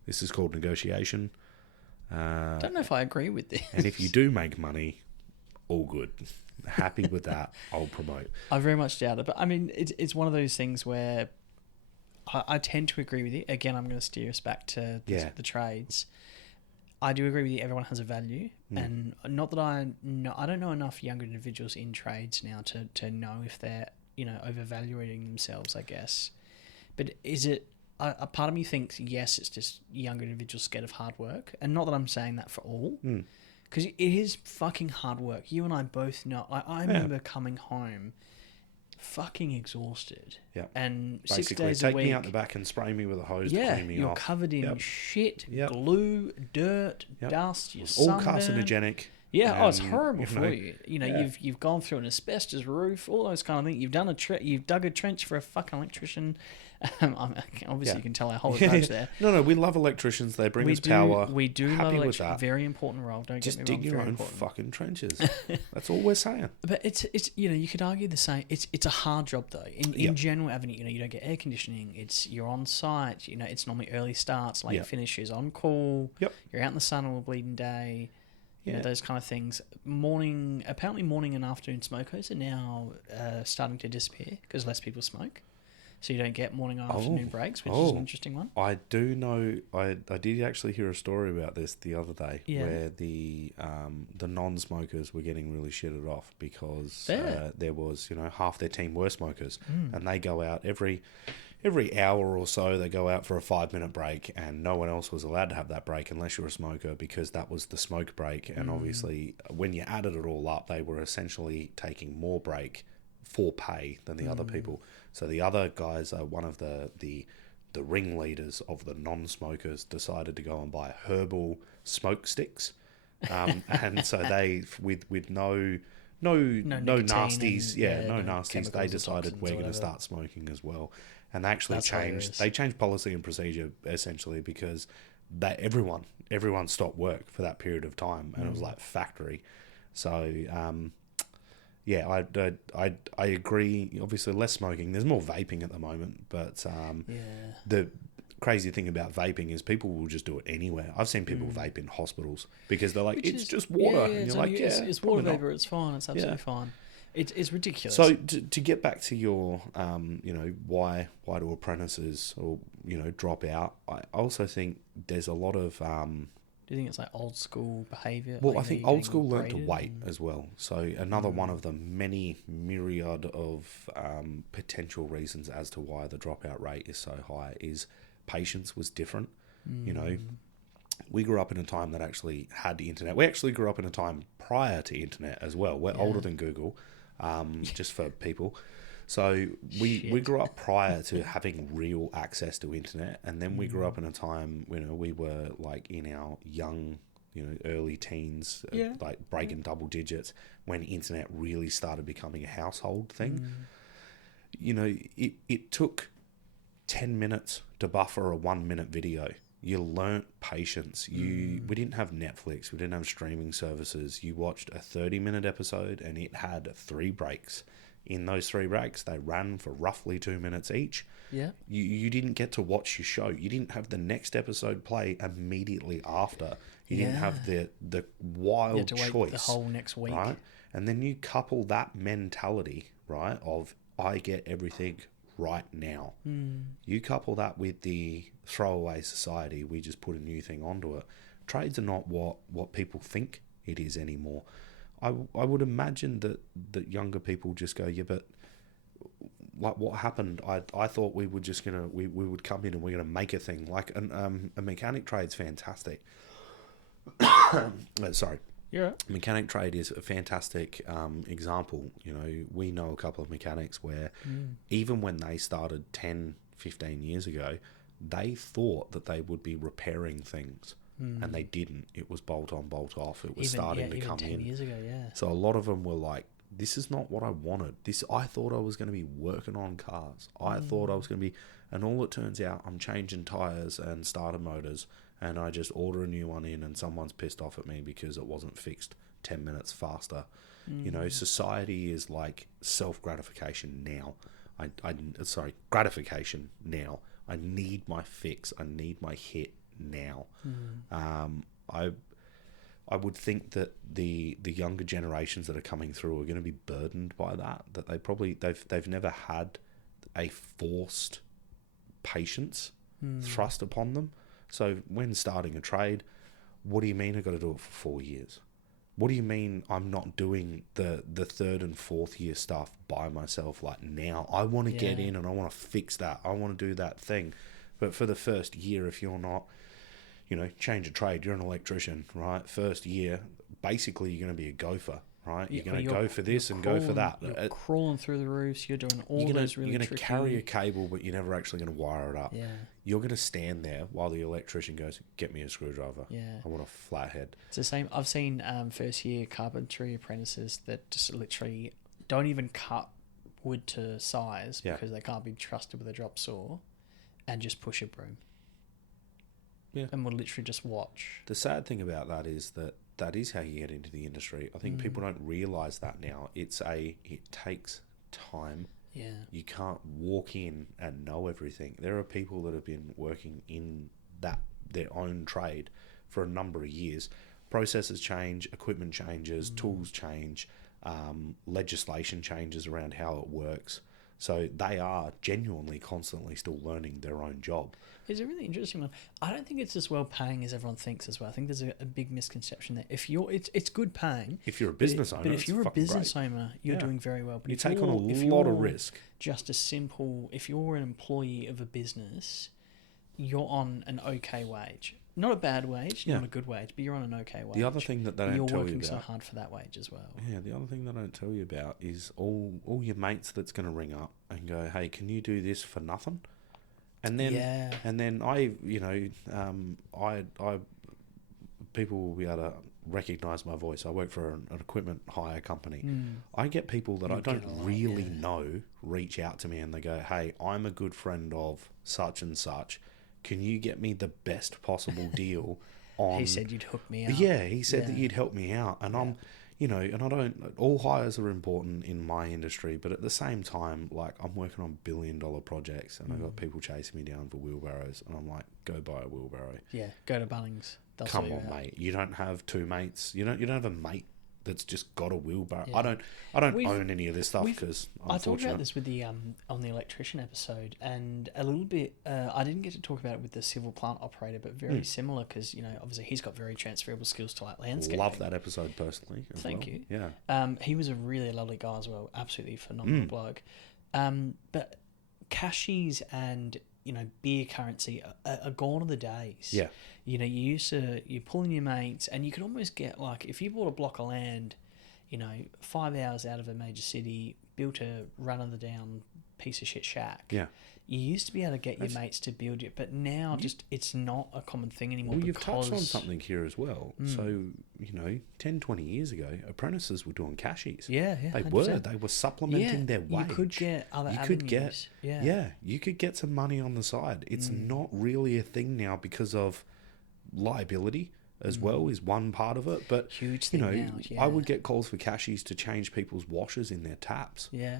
This is called negotiation. Don't know if I agree with this. And if you do make money, all good. Happy with that. I'll promote. I very much doubt it, but I mean, it's one of those things where I tend to agree with you. Again, I'm going to steer us back to the trades. I do agree with you. Everyone has a value, and not that I don't know enough younger individuals in trades now to know if they're overvaluing themselves, I guess. But is it? A part of me thinks yes, it's just younger individuals scared of hard work, and not that I'm saying that for all. Because it is fucking hard work. You and I both know. I remember coming home fucking exhausted. Yeah. And basically, 6 days take a week. me out the back and spray me with a hose to clean me you're off. covered in shit, glue, dirt, dust, you're all sunburned. carcinogenic. Yeah, it's horrible for you. You've gone through an asbestos roof, all those kind of things. You've done you've dug a trench for a fucking electrician. Obviously, you can tell our whole approach there. No, we love electricians. They bring us power. We do Happy love with electricians. that. Very important role. Don't Just get me wrong. dig your own fucking trenches. That's all we're saying. But it's you could argue the same. It's a hard job though. In General Avenue, you don't get air conditioning. You're on site. It's normally early starts, late finishes, on call. Yep. You're out in the sun all bleeding day. Those kind of things. Apparently morning and afternoon smokers are now starting to disappear because less people smoke. So you don't get morning or afternoon breaks, which is an interesting one. I do know. I did actually hear a story about this the other day, where the non-smokers were getting really shitted off because there was half their team were smokers, and they go out every hour or so. They go out for a 5-minute break, and no one else was allowed to have that break unless you're a smoker, because that was the smoke break. And obviously, when you added it all up, they were essentially taking more break for pay than the other people. So the other guys, one of the ringleaders of the non-smokers, decided to go and buy herbal smoke sticks, and so they with no nasties, no nasties. They decided we're going to start smoking as well, and they actually changed policy and procedure essentially because everyone stopped work for that period of time, and it was like factory. So. Yeah, I agree. Obviously, less smoking. There's more vaping at the moment, but the crazy thing about vaping is people will just do it anywhere. I've seen people vape in hospitals because they're like, it's just water, and you're like, it's water vapor. It's fine. It's absolutely fine. It's ridiculous. So to get back to your, why do apprentices or drop out? I also think there's a lot of. Do you think it's like old school behaviour? Well, I think old school learnt to wait as well. So another one of the many myriad of potential reasons as to why the dropout rate is so high is patience was different. We grew up in a time that actually had the internet. We actually grew up in a time prior to internet as well. We're older than Google, just for people. So we grew up prior to having real access to internet, and then we grew up in a time when we were like in our young, early teens, like breaking double digits, when internet really started becoming a household thing. It took 10 minutes to buffer a 1-minute video. You learnt patience. We didn't have Netflix. We didn't have streaming services. You watched a 30-minute episode, and it had 3 breaks. In those 3 breaks, they ran for roughly 2 minutes each. Yeah. You didn't get to watch your show. You didn't have the next episode play immediately after. You didn't have the wild you had to choice. Wait the whole next week. Right? And then you couple that mentality, right, of I get everything right now. You couple that with the throwaway society, we just put a new thing onto it. Trades are not what people think it is anymore. I would imagine that younger people just go, yeah, but like what happened? I thought we were just we would come in and we're gonna make a thing. Like a mechanic trade's fantastic. Sorry. Yeah. Mechanic trade is a fantastic example. We know a couple of mechanics where even when they started 10, 15 years ago, they thought that they would be repairing things, and they didn't. It was bolt on, bolt off. It was starting to come 10 years ago, yeah. So a lot of them were like, this is not what I wanted. I thought I was going to be working on cars. I thought I was going to be, and all it turns out, I'm changing tyres and starter motors, and I just order a new one in, and someone's pissed off at me because it wasn't fixed 10 minutes faster. You know, society is like self-gratification now. Gratification now. I need my fix. I need my hit now. I would think that the younger generations that are coming through are going to be burdened by that. That they've never had a forced patience thrust upon them. So when starting a trade, what do you mean I've got to do it for 4 years? What do you mean I'm not doing the third and fourth year stuff by myself like now? I want to get in and I want to fix that. I want to do that thing. But for the first year, if you're not, change a trade, you're an electrician, right? First year, basically you're going to be a gopher, right? You're going to go for this and go for that. You're crawling through the roofs. You're doing all those really You're going to tricky... carry a cable, but you're never actually going to wire it up. Yeah. You're going to stand there while the electrician goes, get me a screwdriver. Yeah. I want a flathead. It's the same. I've seen first year carpentry apprentices that just literally don't even cut wood to size because they can't be trusted with a drop saw and just push a broom. Yeah. And we'll literally just watch. The sad thing about that is that is how you get into the industry. I think people don't realise that now. It takes time. Yeah. You can't walk in and know everything. There are people that have been working in their own trade for a number of years. Processes change, equipment changes, tools change, legislation changes around how it works. So they are genuinely constantly still learning their own job. It's a really interesting one. I don't think it's as well paying as everyone thinks as well. I think there's a big misconception there. It's good paying. If you're a business owner, but if you're a business owner, you're doing very well. But you take on a lot of risk. If you're an employee of a business, you're on an okay wage. Not a bad wage, not a good wage, but you're on an okay wage. The other thing that they don't tell you about... You're working so hard for that wage as well. Yeah, the other thing they don't tell you about is all your mates that's going to ring up and go, hey, can you do this for nothing? And then people will be able to recognise my voice. I work for an equipment hire company. I get people that I don't really know reach out to me and they go, hey, I'm a good friend of such and such. Can you get me the best possible deal on... He said you'd hook me out. Yeah, he said that you'd help me out. And I'm, and I don't... All hires are important in my industry, but at the same time, like, I'm working on billion-dollar projects and I've got people chasing me down for wheelbarrows and I'm like, go buy a wheelbarrow. Yeah, go to Bunnings. Come on, mate. You don't have two mates. You don't have a mate that's just got a wheelbarrow. Yeah. I don't own any of this stuff because I talked about this with the on the electrician episode, and a little bit. I didn't get to talk about it with the civil plant operator, but very similar because obviously he's got very transferable skills to like landscaping. Love that episode personally. Thank you. Yeah. He was a really lovely guy as well. Absolutely phenomenal bloke. But cashies and beer currency are gone are the days. Yeah. You pull in your mates and you could almost get like, if you bought a block of land, 5 hours out of a major city, built a run-of-the-down piece of shit shack. Yeah. You used to be able to get your mates to build it, but now it's not a common thing anymore. Well, you've touched on something here as well. So, 10, 20 years ago, apprentices were doing cashies. Yeah. They 100%. They were supplementing their wage. You could get other avenues. You could get some money on the side. It's not really a thing now because of liability as well is one part of it. But, huge thing now, I would get calls for cashies to change people's washers in their taps. Yeah.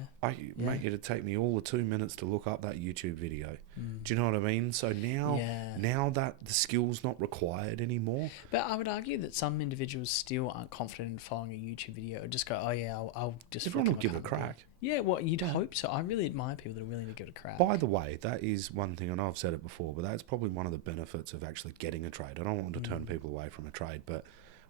Mate, it'd take me all the 2 minutes to look up that YouTube video. Do you know what I mean? So now that the skill's not required anymore. But I would argue that some individuals still aren't confident in following a YouTube video or just go, oh yeah, I'll just... Everyone will give it a crack. Yeah, well, you'd hope so. I really admire people that are willing to give it a crack. By the way, that is one thing, I know I've said it before, but that's probably one of the benefits of actually getting a trade. I don't want to turn people away from a trade, but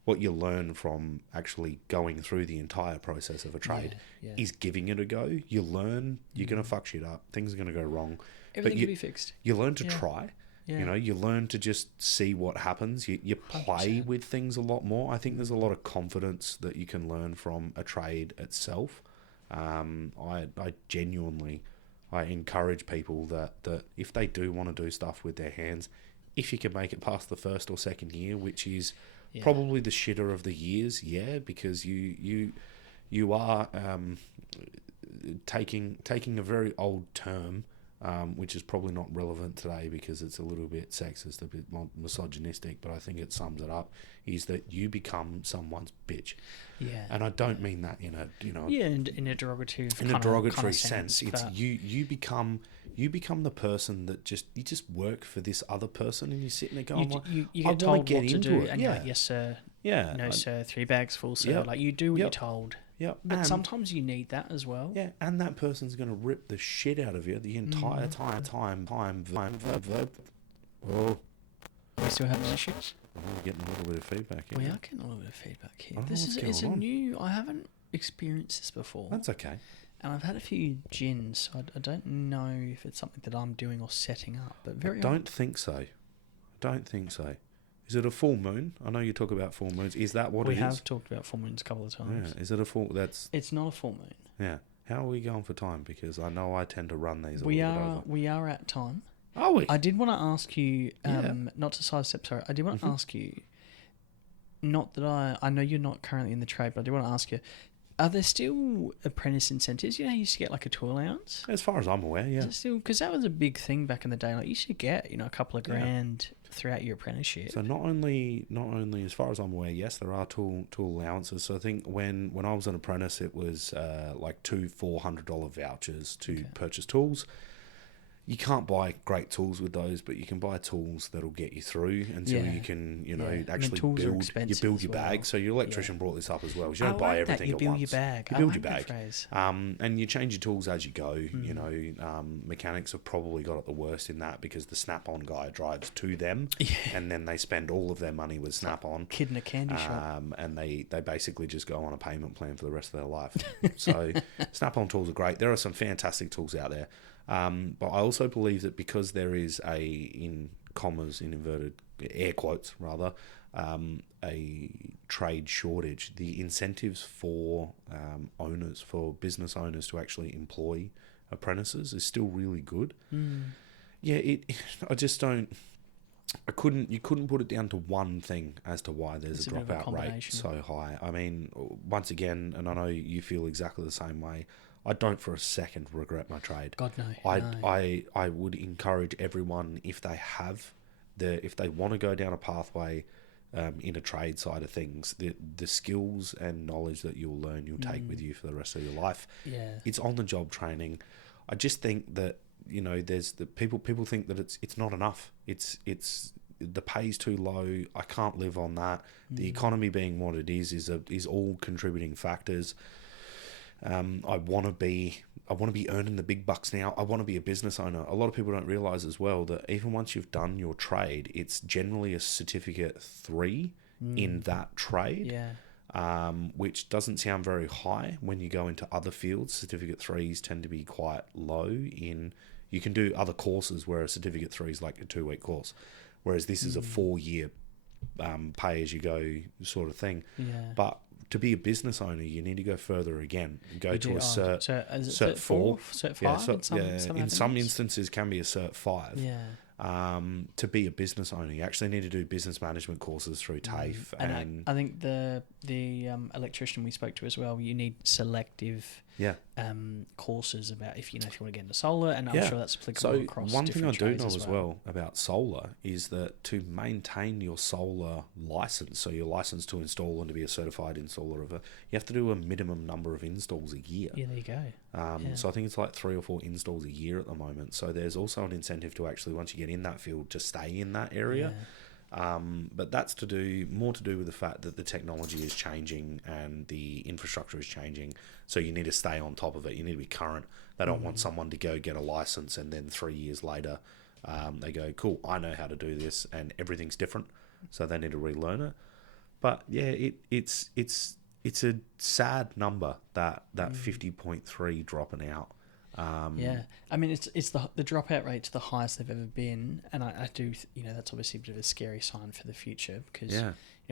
what you learn from actually going through the entire process of a trade is giving it a go. You learn, you're going to fuck shit up, things are going to go wrong. Everything can be fixed. You learn to try. Yeah. You learn to just see what happens. You play 100%. With things a lot more. I think there's a lot of confidence that you can learn from a trade itself. I genuinely I encourage people that if they do want to do stuff with their hands, if you can make it past the first or second year, which is probably the shitter of the years, because you are taking a very old term, which is probably not relevant today because it's a little bit sexist, a bit misogynistic, but I think it sums it up, is that you become someone's bitch. Yeah. And I don't mean that in a, in a derogatory sense. It's you become the person that you just work for this other person, and you're sitting there going, you get told what to do, and you're like, yes sir, no sir, 3 bags full sir. Like, you do what you're told. Yeah, but sometimes you need that as well. Yeah, and that person's going to rip the shit out of you the entire time. Oh, Are we still having issues? We're getting a little bit of feedback here. We are getting a little bit of feedback here. It's a new. I haven't experienced this before. That's okay. And I've had a few gins, so I don't know if it's something that I'm doing or setting up. But I don't think so. Is it a full moon? I know you talk about full moons. Is that what it is? We have talked about full moons a couple of times. Yeah. Is it a full? It's not a full moon. Yeah. How are we going for time? Because I know I tend to run these a little bit over. We are at time. Are we? I did want to ask you, not to sidestep, sorry. I did want to ask you, not that I know you're not currently in the trade, but I do want to ask you, are there still apprentice incentives? You know, you used to get like a tool allowance? As far as I'm aware, yeah. Because that was a big thing back in the day. Like, you should get, a couple of grand throughout your apprenticeship. So not only as far as I'm aware, yes, there are tool allowances. So I think when I was an apprentice, it was like $200-$400 vouchers to purchase tools. You can't buy great tools with those, but you can buy tools that'll get you through until you can, actually build your bag. So your electrician brought this up as well. You don't buy everything at once. You build your bag. And you change your tools as you go. Mechanics have probably got it the worst in that because the Snap-on guy drives to them, and then they spend all of their money with Snap-on. Kid in a candy shop. And they basically just go on a payment plan for the rest of their life. So Snap-on tools are great. There are some fantastic tools out there. But I also believe that because there is in inverted air quotes rather, a trade shortage, the incentives for business owners to actually employ apprentices is still really good. Yeah, you couldn't put it down to one thing as to why there's a dropout rate so high. I mean, once again, and I know you feel exactly the same way, I don't for a second regret my trade. God, no. I would encourage everyone, if they want to go down a pathway in a trade side of things, the skills and knowledge that you'll learn, you'll take with you for the rest of your life. Yeah. It's on the job training. I just think that, there's the people think that it's not enough. It's the pay's too low. I can't live on that. The economy being what it is all contributing factors. I want to be earning the big bucks now. I want to be a business owner. A lot of people don't realise as well that even once you've done your trade, it's generally a certificate 3 in that trade, which doesn't sound very high when you go into other fields. Certificate 3s tend to be quite low you can do other courses where a certificate 3 is like a 2-week course, whereas this is a 4-year pay-as-you-go sort of thing. Yeah. But to be a business owner, you need to go further again. Go to a cert. Cert 4? Cert 5? In some instances can be a cert 5. Yeah. To be a business owner, you actually need to do business management courses through TAFE. And I think the electrician we spoke to as well, you need selective courses about if you want to get into solar, and I'm sure that's applicable across different trades. So one thing I do know as well about solar is that to maintain your solar license, so your license to install and to be a certified installer you have to do a minimum number of installs a year. Yeah, there you go. So I think it's like 3 or 4 installs a year at the moment. So there's also an incentive to actually, once you get in that field, to stay in that area. But that's more to do with the fact that the technology is changing and the infrastructure is changing. So you need to stay on top of it. You need to be current. They don't want someone to go get a license and then 3 years later they go, cool, I know how to do this, and everything's different. So they need to relearn it. But yeah, it's a sad number, that 50.3 dropping out. I mean, it's the dropout rate's the highest they've ever been, and I do, that's obviously a bit of a scary sign for the future because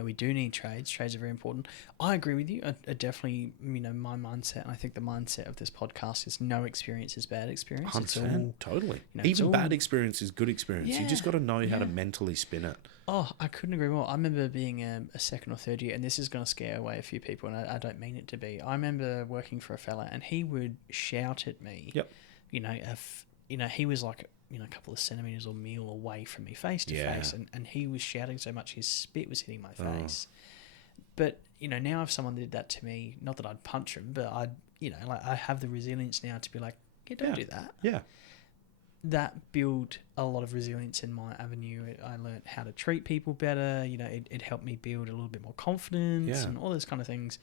we do need trades. Trades are very important. I agree with you. I definitely, my mindset, and I think the mindset of this podcast is no experience is bad experience. 100%, totally. Even bad experience is good experience. You just got to know how to mentally spin it. Oh, I couldn't agree more. I remember being a second or third year, and this is going to scare away a few people, and I don't mean it to be. I remember working for a fella, and he would shout at me. Yep. He was like, a couple of centimetres or meal away from me, face to face, and he was shouting so much his spit was hitting my face. But, now if someone did that to me, not that I'd punch him, but I have the resilience now to be like, don't do that. Yeah. That built a lot of resilience in my avenue. I learned how to treat people better. It helped me build a little bit more confidence and all those kind of things.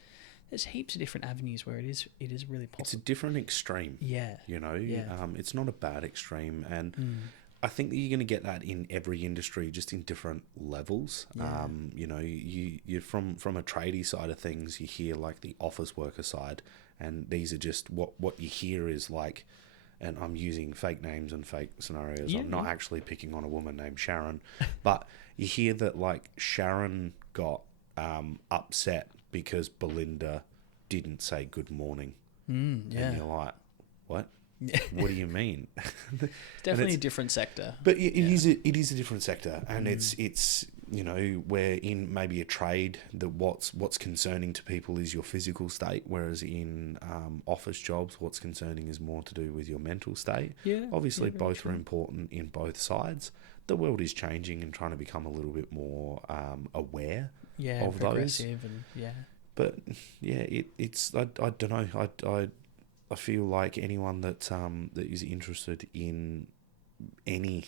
There's heaps of different avenues where it is really possible. It's a different extreme. Yeah. It's not a bad extreme. And I think that you're going to get that in every industry, just in different levels. Yeah. You from a tradie side of things, you hear like the office worker side, and these are just what you hear is like, and I'm using fake names and fake scenarios. I'm not actually picking on a woman named Sharon, but you hear that like Sharon got upset because Belinda didn't say good morning. And you're like, what? What do you mean? Definitely a different sector. But it is a different sector, and it's where in maybe a trade that what's concerning to people is your physical state, whereas in office jobs, what's concerning is more to do with your mental state. Yeah, obviously both are important in both sides. The world is changing and trying to become a little bit more aware of those. But it's I don't know. I feel like anyone that is interested in any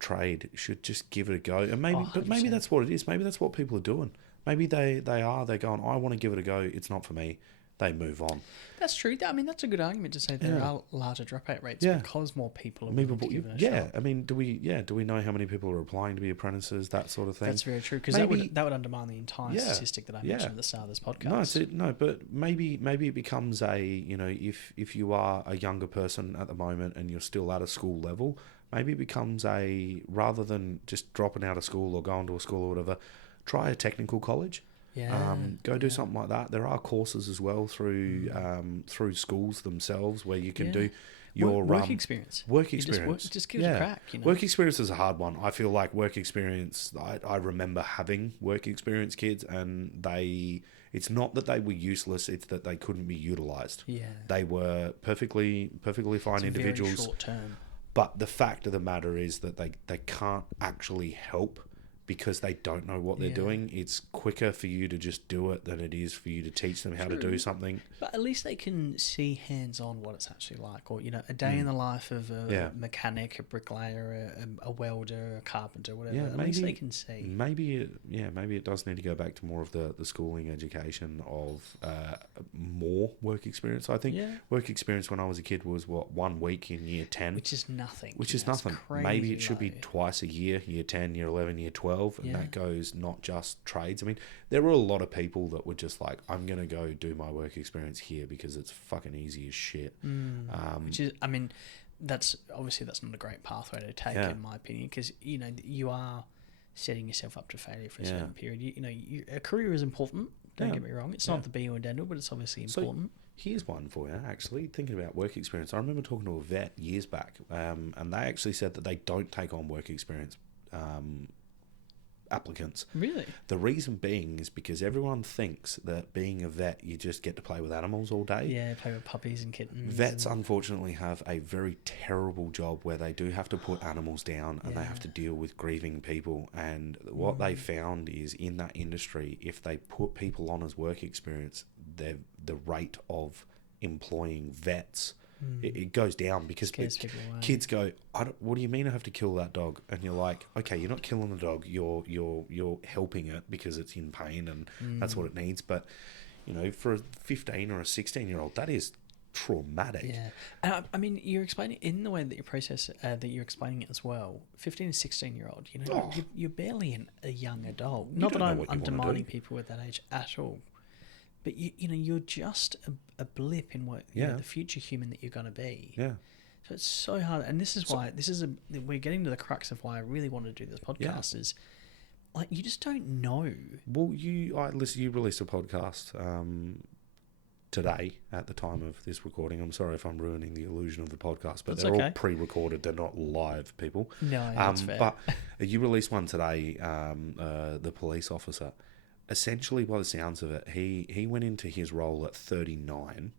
trade should just give it a go. And maybe that's what it is. Maybe that's what people are doing. Maybe they're going, I want to give it a go. It's not for me. They move on. That's true. I mean, that's a good argument to say there are larger dropout rates because more people are willing to give it a shot. I mean, do we know how many people are applying to be apprentices, that sort of thing? That's very true, because that would undermine the entire statistic that I mentioned at the start of this podcast. But maybe it becomes if you are a younger person at the moment and you're still at a school level, maybe it becomes rather than just dropping out of school or going to a school or whatever, try a technical college. Go do something like that. There are courses as well through schools themselves where you can do your work experience. Just give it a crack. Work experience is a hard one. I feel like work experience. I remember having work experience kids, and it's not that they were useless; it's that they couldn't be utilized. Yeah, they were perfectly fine individuals. Very short term. But the fact of the matter is that they can't actually help. Because they don't know what they're doing. It's quicker for you to just do it than it is for you to teach them how to do something. But at least they can see hands-on what it's actually like. Or, a day in the life of a mechanic, a bricklayer, a welder, a carpenter, whatever. At least they can see. Maybe it does need to go back to more of the schooling education of more work experience. I think work experience when I was a kid was, 1 week in year 10. Which is nothing. Maybe it should be twice a year, year 10, year 11, year 12. And that goes not just trades. I mean, there were a lot of people that were just like, I'm going to go do my work experience here because it's fucking easy as shit. Which is, I mean, that's not a great pathway to take, in my opinion, because, you are setting yourself up to failure for a certain period. A career is important. Don't get me wrong. It's not the be all and end all, but it's obviously important. So, here's one for you, actually, thinking about work experience. I remember talking to a vet years back, and they actually said that they don't take on work experience applicants. Really? The reason being is because everyone thinks that being a vet, you just get to play with animals all day. Yeah, play with puppies and kittens. Vets, unfortunately, have a very terrible job where they do have to put animals down and they have to deal with grieving people. And what they found is in that industry, if they put people on as work experience, the rate of employing vets it goes down because kids go, what do you mean I have to kill that dog? And you're like, okay, you're not killing the dog, you're helping it because it's in pain and that's what it needs. But for a 15 or a 16-year-old, that is traumatic. Yeah, and I mean, you're explaining in the way that you're explaining it as well. 15 and 16-year-old, you're barely a young adult. Not that I'm undermining people at that age at all. But you're just a blip in what the future human that you're going to be. Yeah. So it's so hard, and this is why we're getting to the crux of why I really want to do this podcast. Is like, you just don't know. Well, you released a podcast today at the time of this recording. I'm sorry if I'm ruining the illusion of the podcast, but That's they're okay. all pre-recorded. They're not live, people. No, that's fair. But you released one today, the police officer. Essentially, by the sounds of it, he went into his role at 39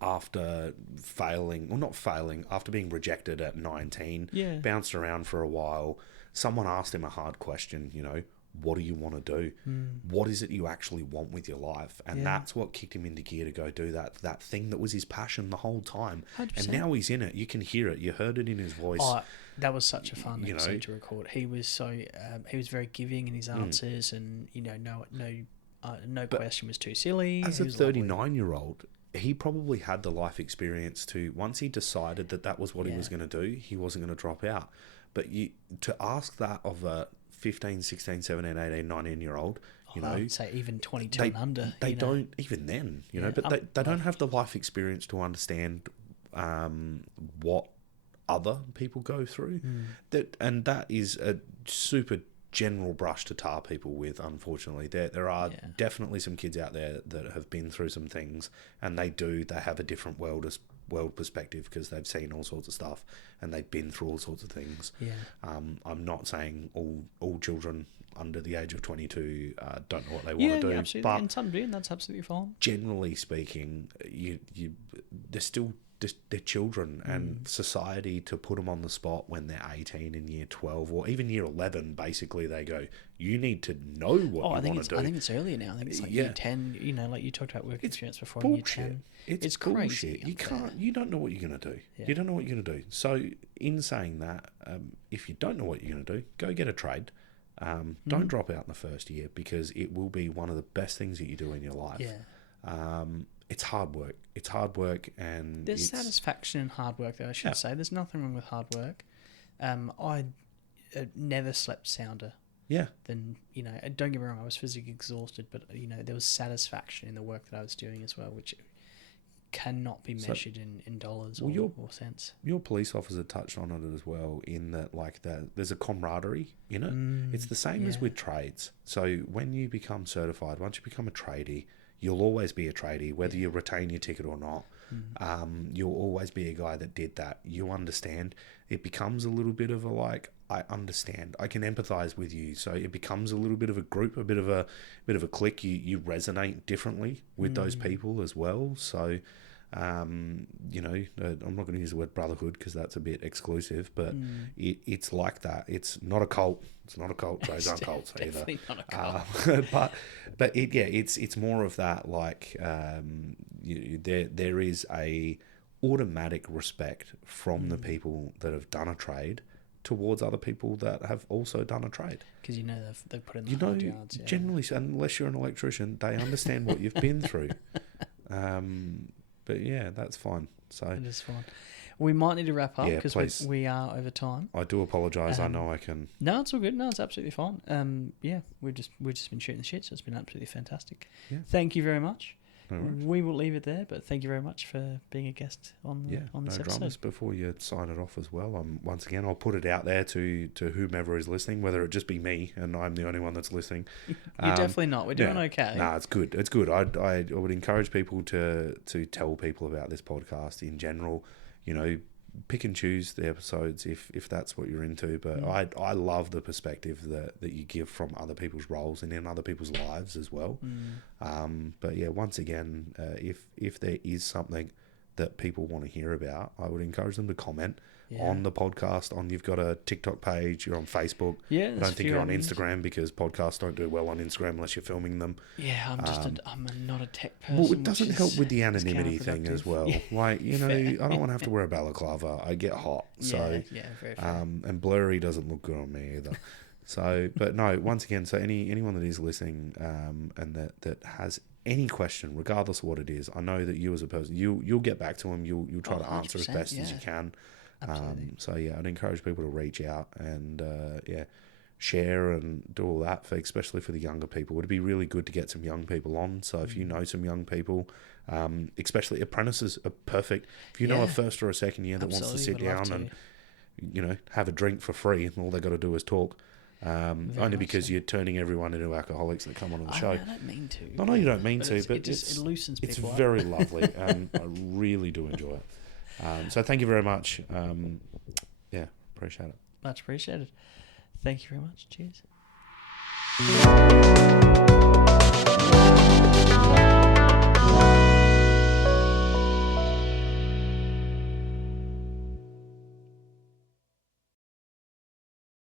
after after being rejected at 19, Yeah. bounced around for a while. Someone asked him a hard question, what do you want to do? What is it you actually want with your life? And that's what kicked him into gear to go do that thing that was his passion the whole time. 100%. And now he's in it. You can hear it. You heard it in his voice. Oh, that was such a fun episode to record. He was he was very giving in his answers, and no question was too silly. As a 39-year-old, he probably had the life experience to, once he decided that was what he was going to do, he wasn't going to drop out. But to ask that of a 15, 16, 17, 18, 19-year-old, I'd say even 22 and under. They don't, even then, but they don't have the life experience to understand what other people go through. That is a super general brush to tar people with, unfortunately. There are definitely some kids out there that have been through some things, and they have a different world perspective because they've seen all sorts of stuff and they've been through all sorts of things. I'm not saying all children under the age of 22 don't know what they want to do, absolutely. but and some do, and that's absolutely fine. Generally speaking, they're still they're children, and society, to put them on the spot when they're 18 in year 12 or even year 11, basically they go, you need to know what you want to do. I think it's earlier now. I think it's like year 10, like you talked about work experience before. Bullshit. In year 10. It's crazy. You don't know what you're going to do. You don't know what you're going to do. So in saying that, if you don't know what you're going to do, go get a trade. Don't drop out in the first year, because it will be one of the best things that you do in your life. It's hard work. And there's satisfaction in hard work, though. I should say there's nothing wrong with hard work. I never slept sounder. Then don't get me wrong, I was physically exhausted, but there was satisfaction in the work that I was doing as well, which cannot be measured in dollars or cents. Your police officer touched on it as well, in that there's a camaraderie in it. It's the same as with trades. So when you become certified, once you become a tradie, you'll always be a tradie, whether you retain your ticket or not. You'll always be a guy that did that. You understand. It becomes a little bit of a I understand. I can empathize with you. So it becomes a little bit of a group, a bit of a clique. You resonate differently with those people as well. So, I'm not going to use the word brotherhood because that's a bit exclusive, but it's like that. It's not a cult. It's not a cult. Trades aren't cults either. Definitely not a cult. but it's more of that. There is a automatic respect from the people that have done a trade towards other people that have also done a trade. Because they've put in the hard yards. Generally, unless you're an electrician, they understand what you've been through. But yeah, that's fine. So it is fine. We might need to wrap up because we are over time. I do apologise. I know I can. No, it's all good. No, it's absolutely fine. We've just been shooting the shit, so it's been absolutely fantastic. Yeah. Thank you very much. No worries. We will leave it there, but thank you very much for being a guest on this episode. Dramas. Before you sign it off as well, once again, I'll put it out there to whomever is listening, whether it just be me and I'm the only one that's listening. You're definitely not. We're doing okay. No, it's good. It's good. I would encourage people to tell people about this podcast in general. Pick and choose the episodes if that's what you're into. But I love the perspective that you give from other people's roles and in other people's lives as well. But yeah, once again, if there is something that people want to hear about, I would encourage them to comment on the podcast. You've got a TikTok page, you're on Facebook. Yeah, I don't think you're on Instagram because podcasts don't do well on Instagram unless you're filming them. Yeah, I'm not a tech person. Well, it doesn't help with the anonymity thing as well. I don't want to have to wear a balaclava. I get hot. So very fair. And blurry doesn't look good on me either. So, but no, once again, so anyone that is listening and that has any question, regardless of what it is, I know that you as a person, you'll get back to them. You'll try to answer as best as you can. So yeah, I'd encourage people to reach out and share and do all that, especially for the younger people. It'd be really good to get some young people on. So if you know some young people, especially apprentices are perfect. If you know a first or a second year that wants to sit down and have a drink for free, and all they got to do is talk. only much because so. you're turning everyone into alcoholics that come on the I show. don't mean to. No, you don't mean to, but it loosens it's people up. very lovely, and I really do enjoy it. So thank you very much. Appreciate it. Much appreciated. Thank you very much. Cheers.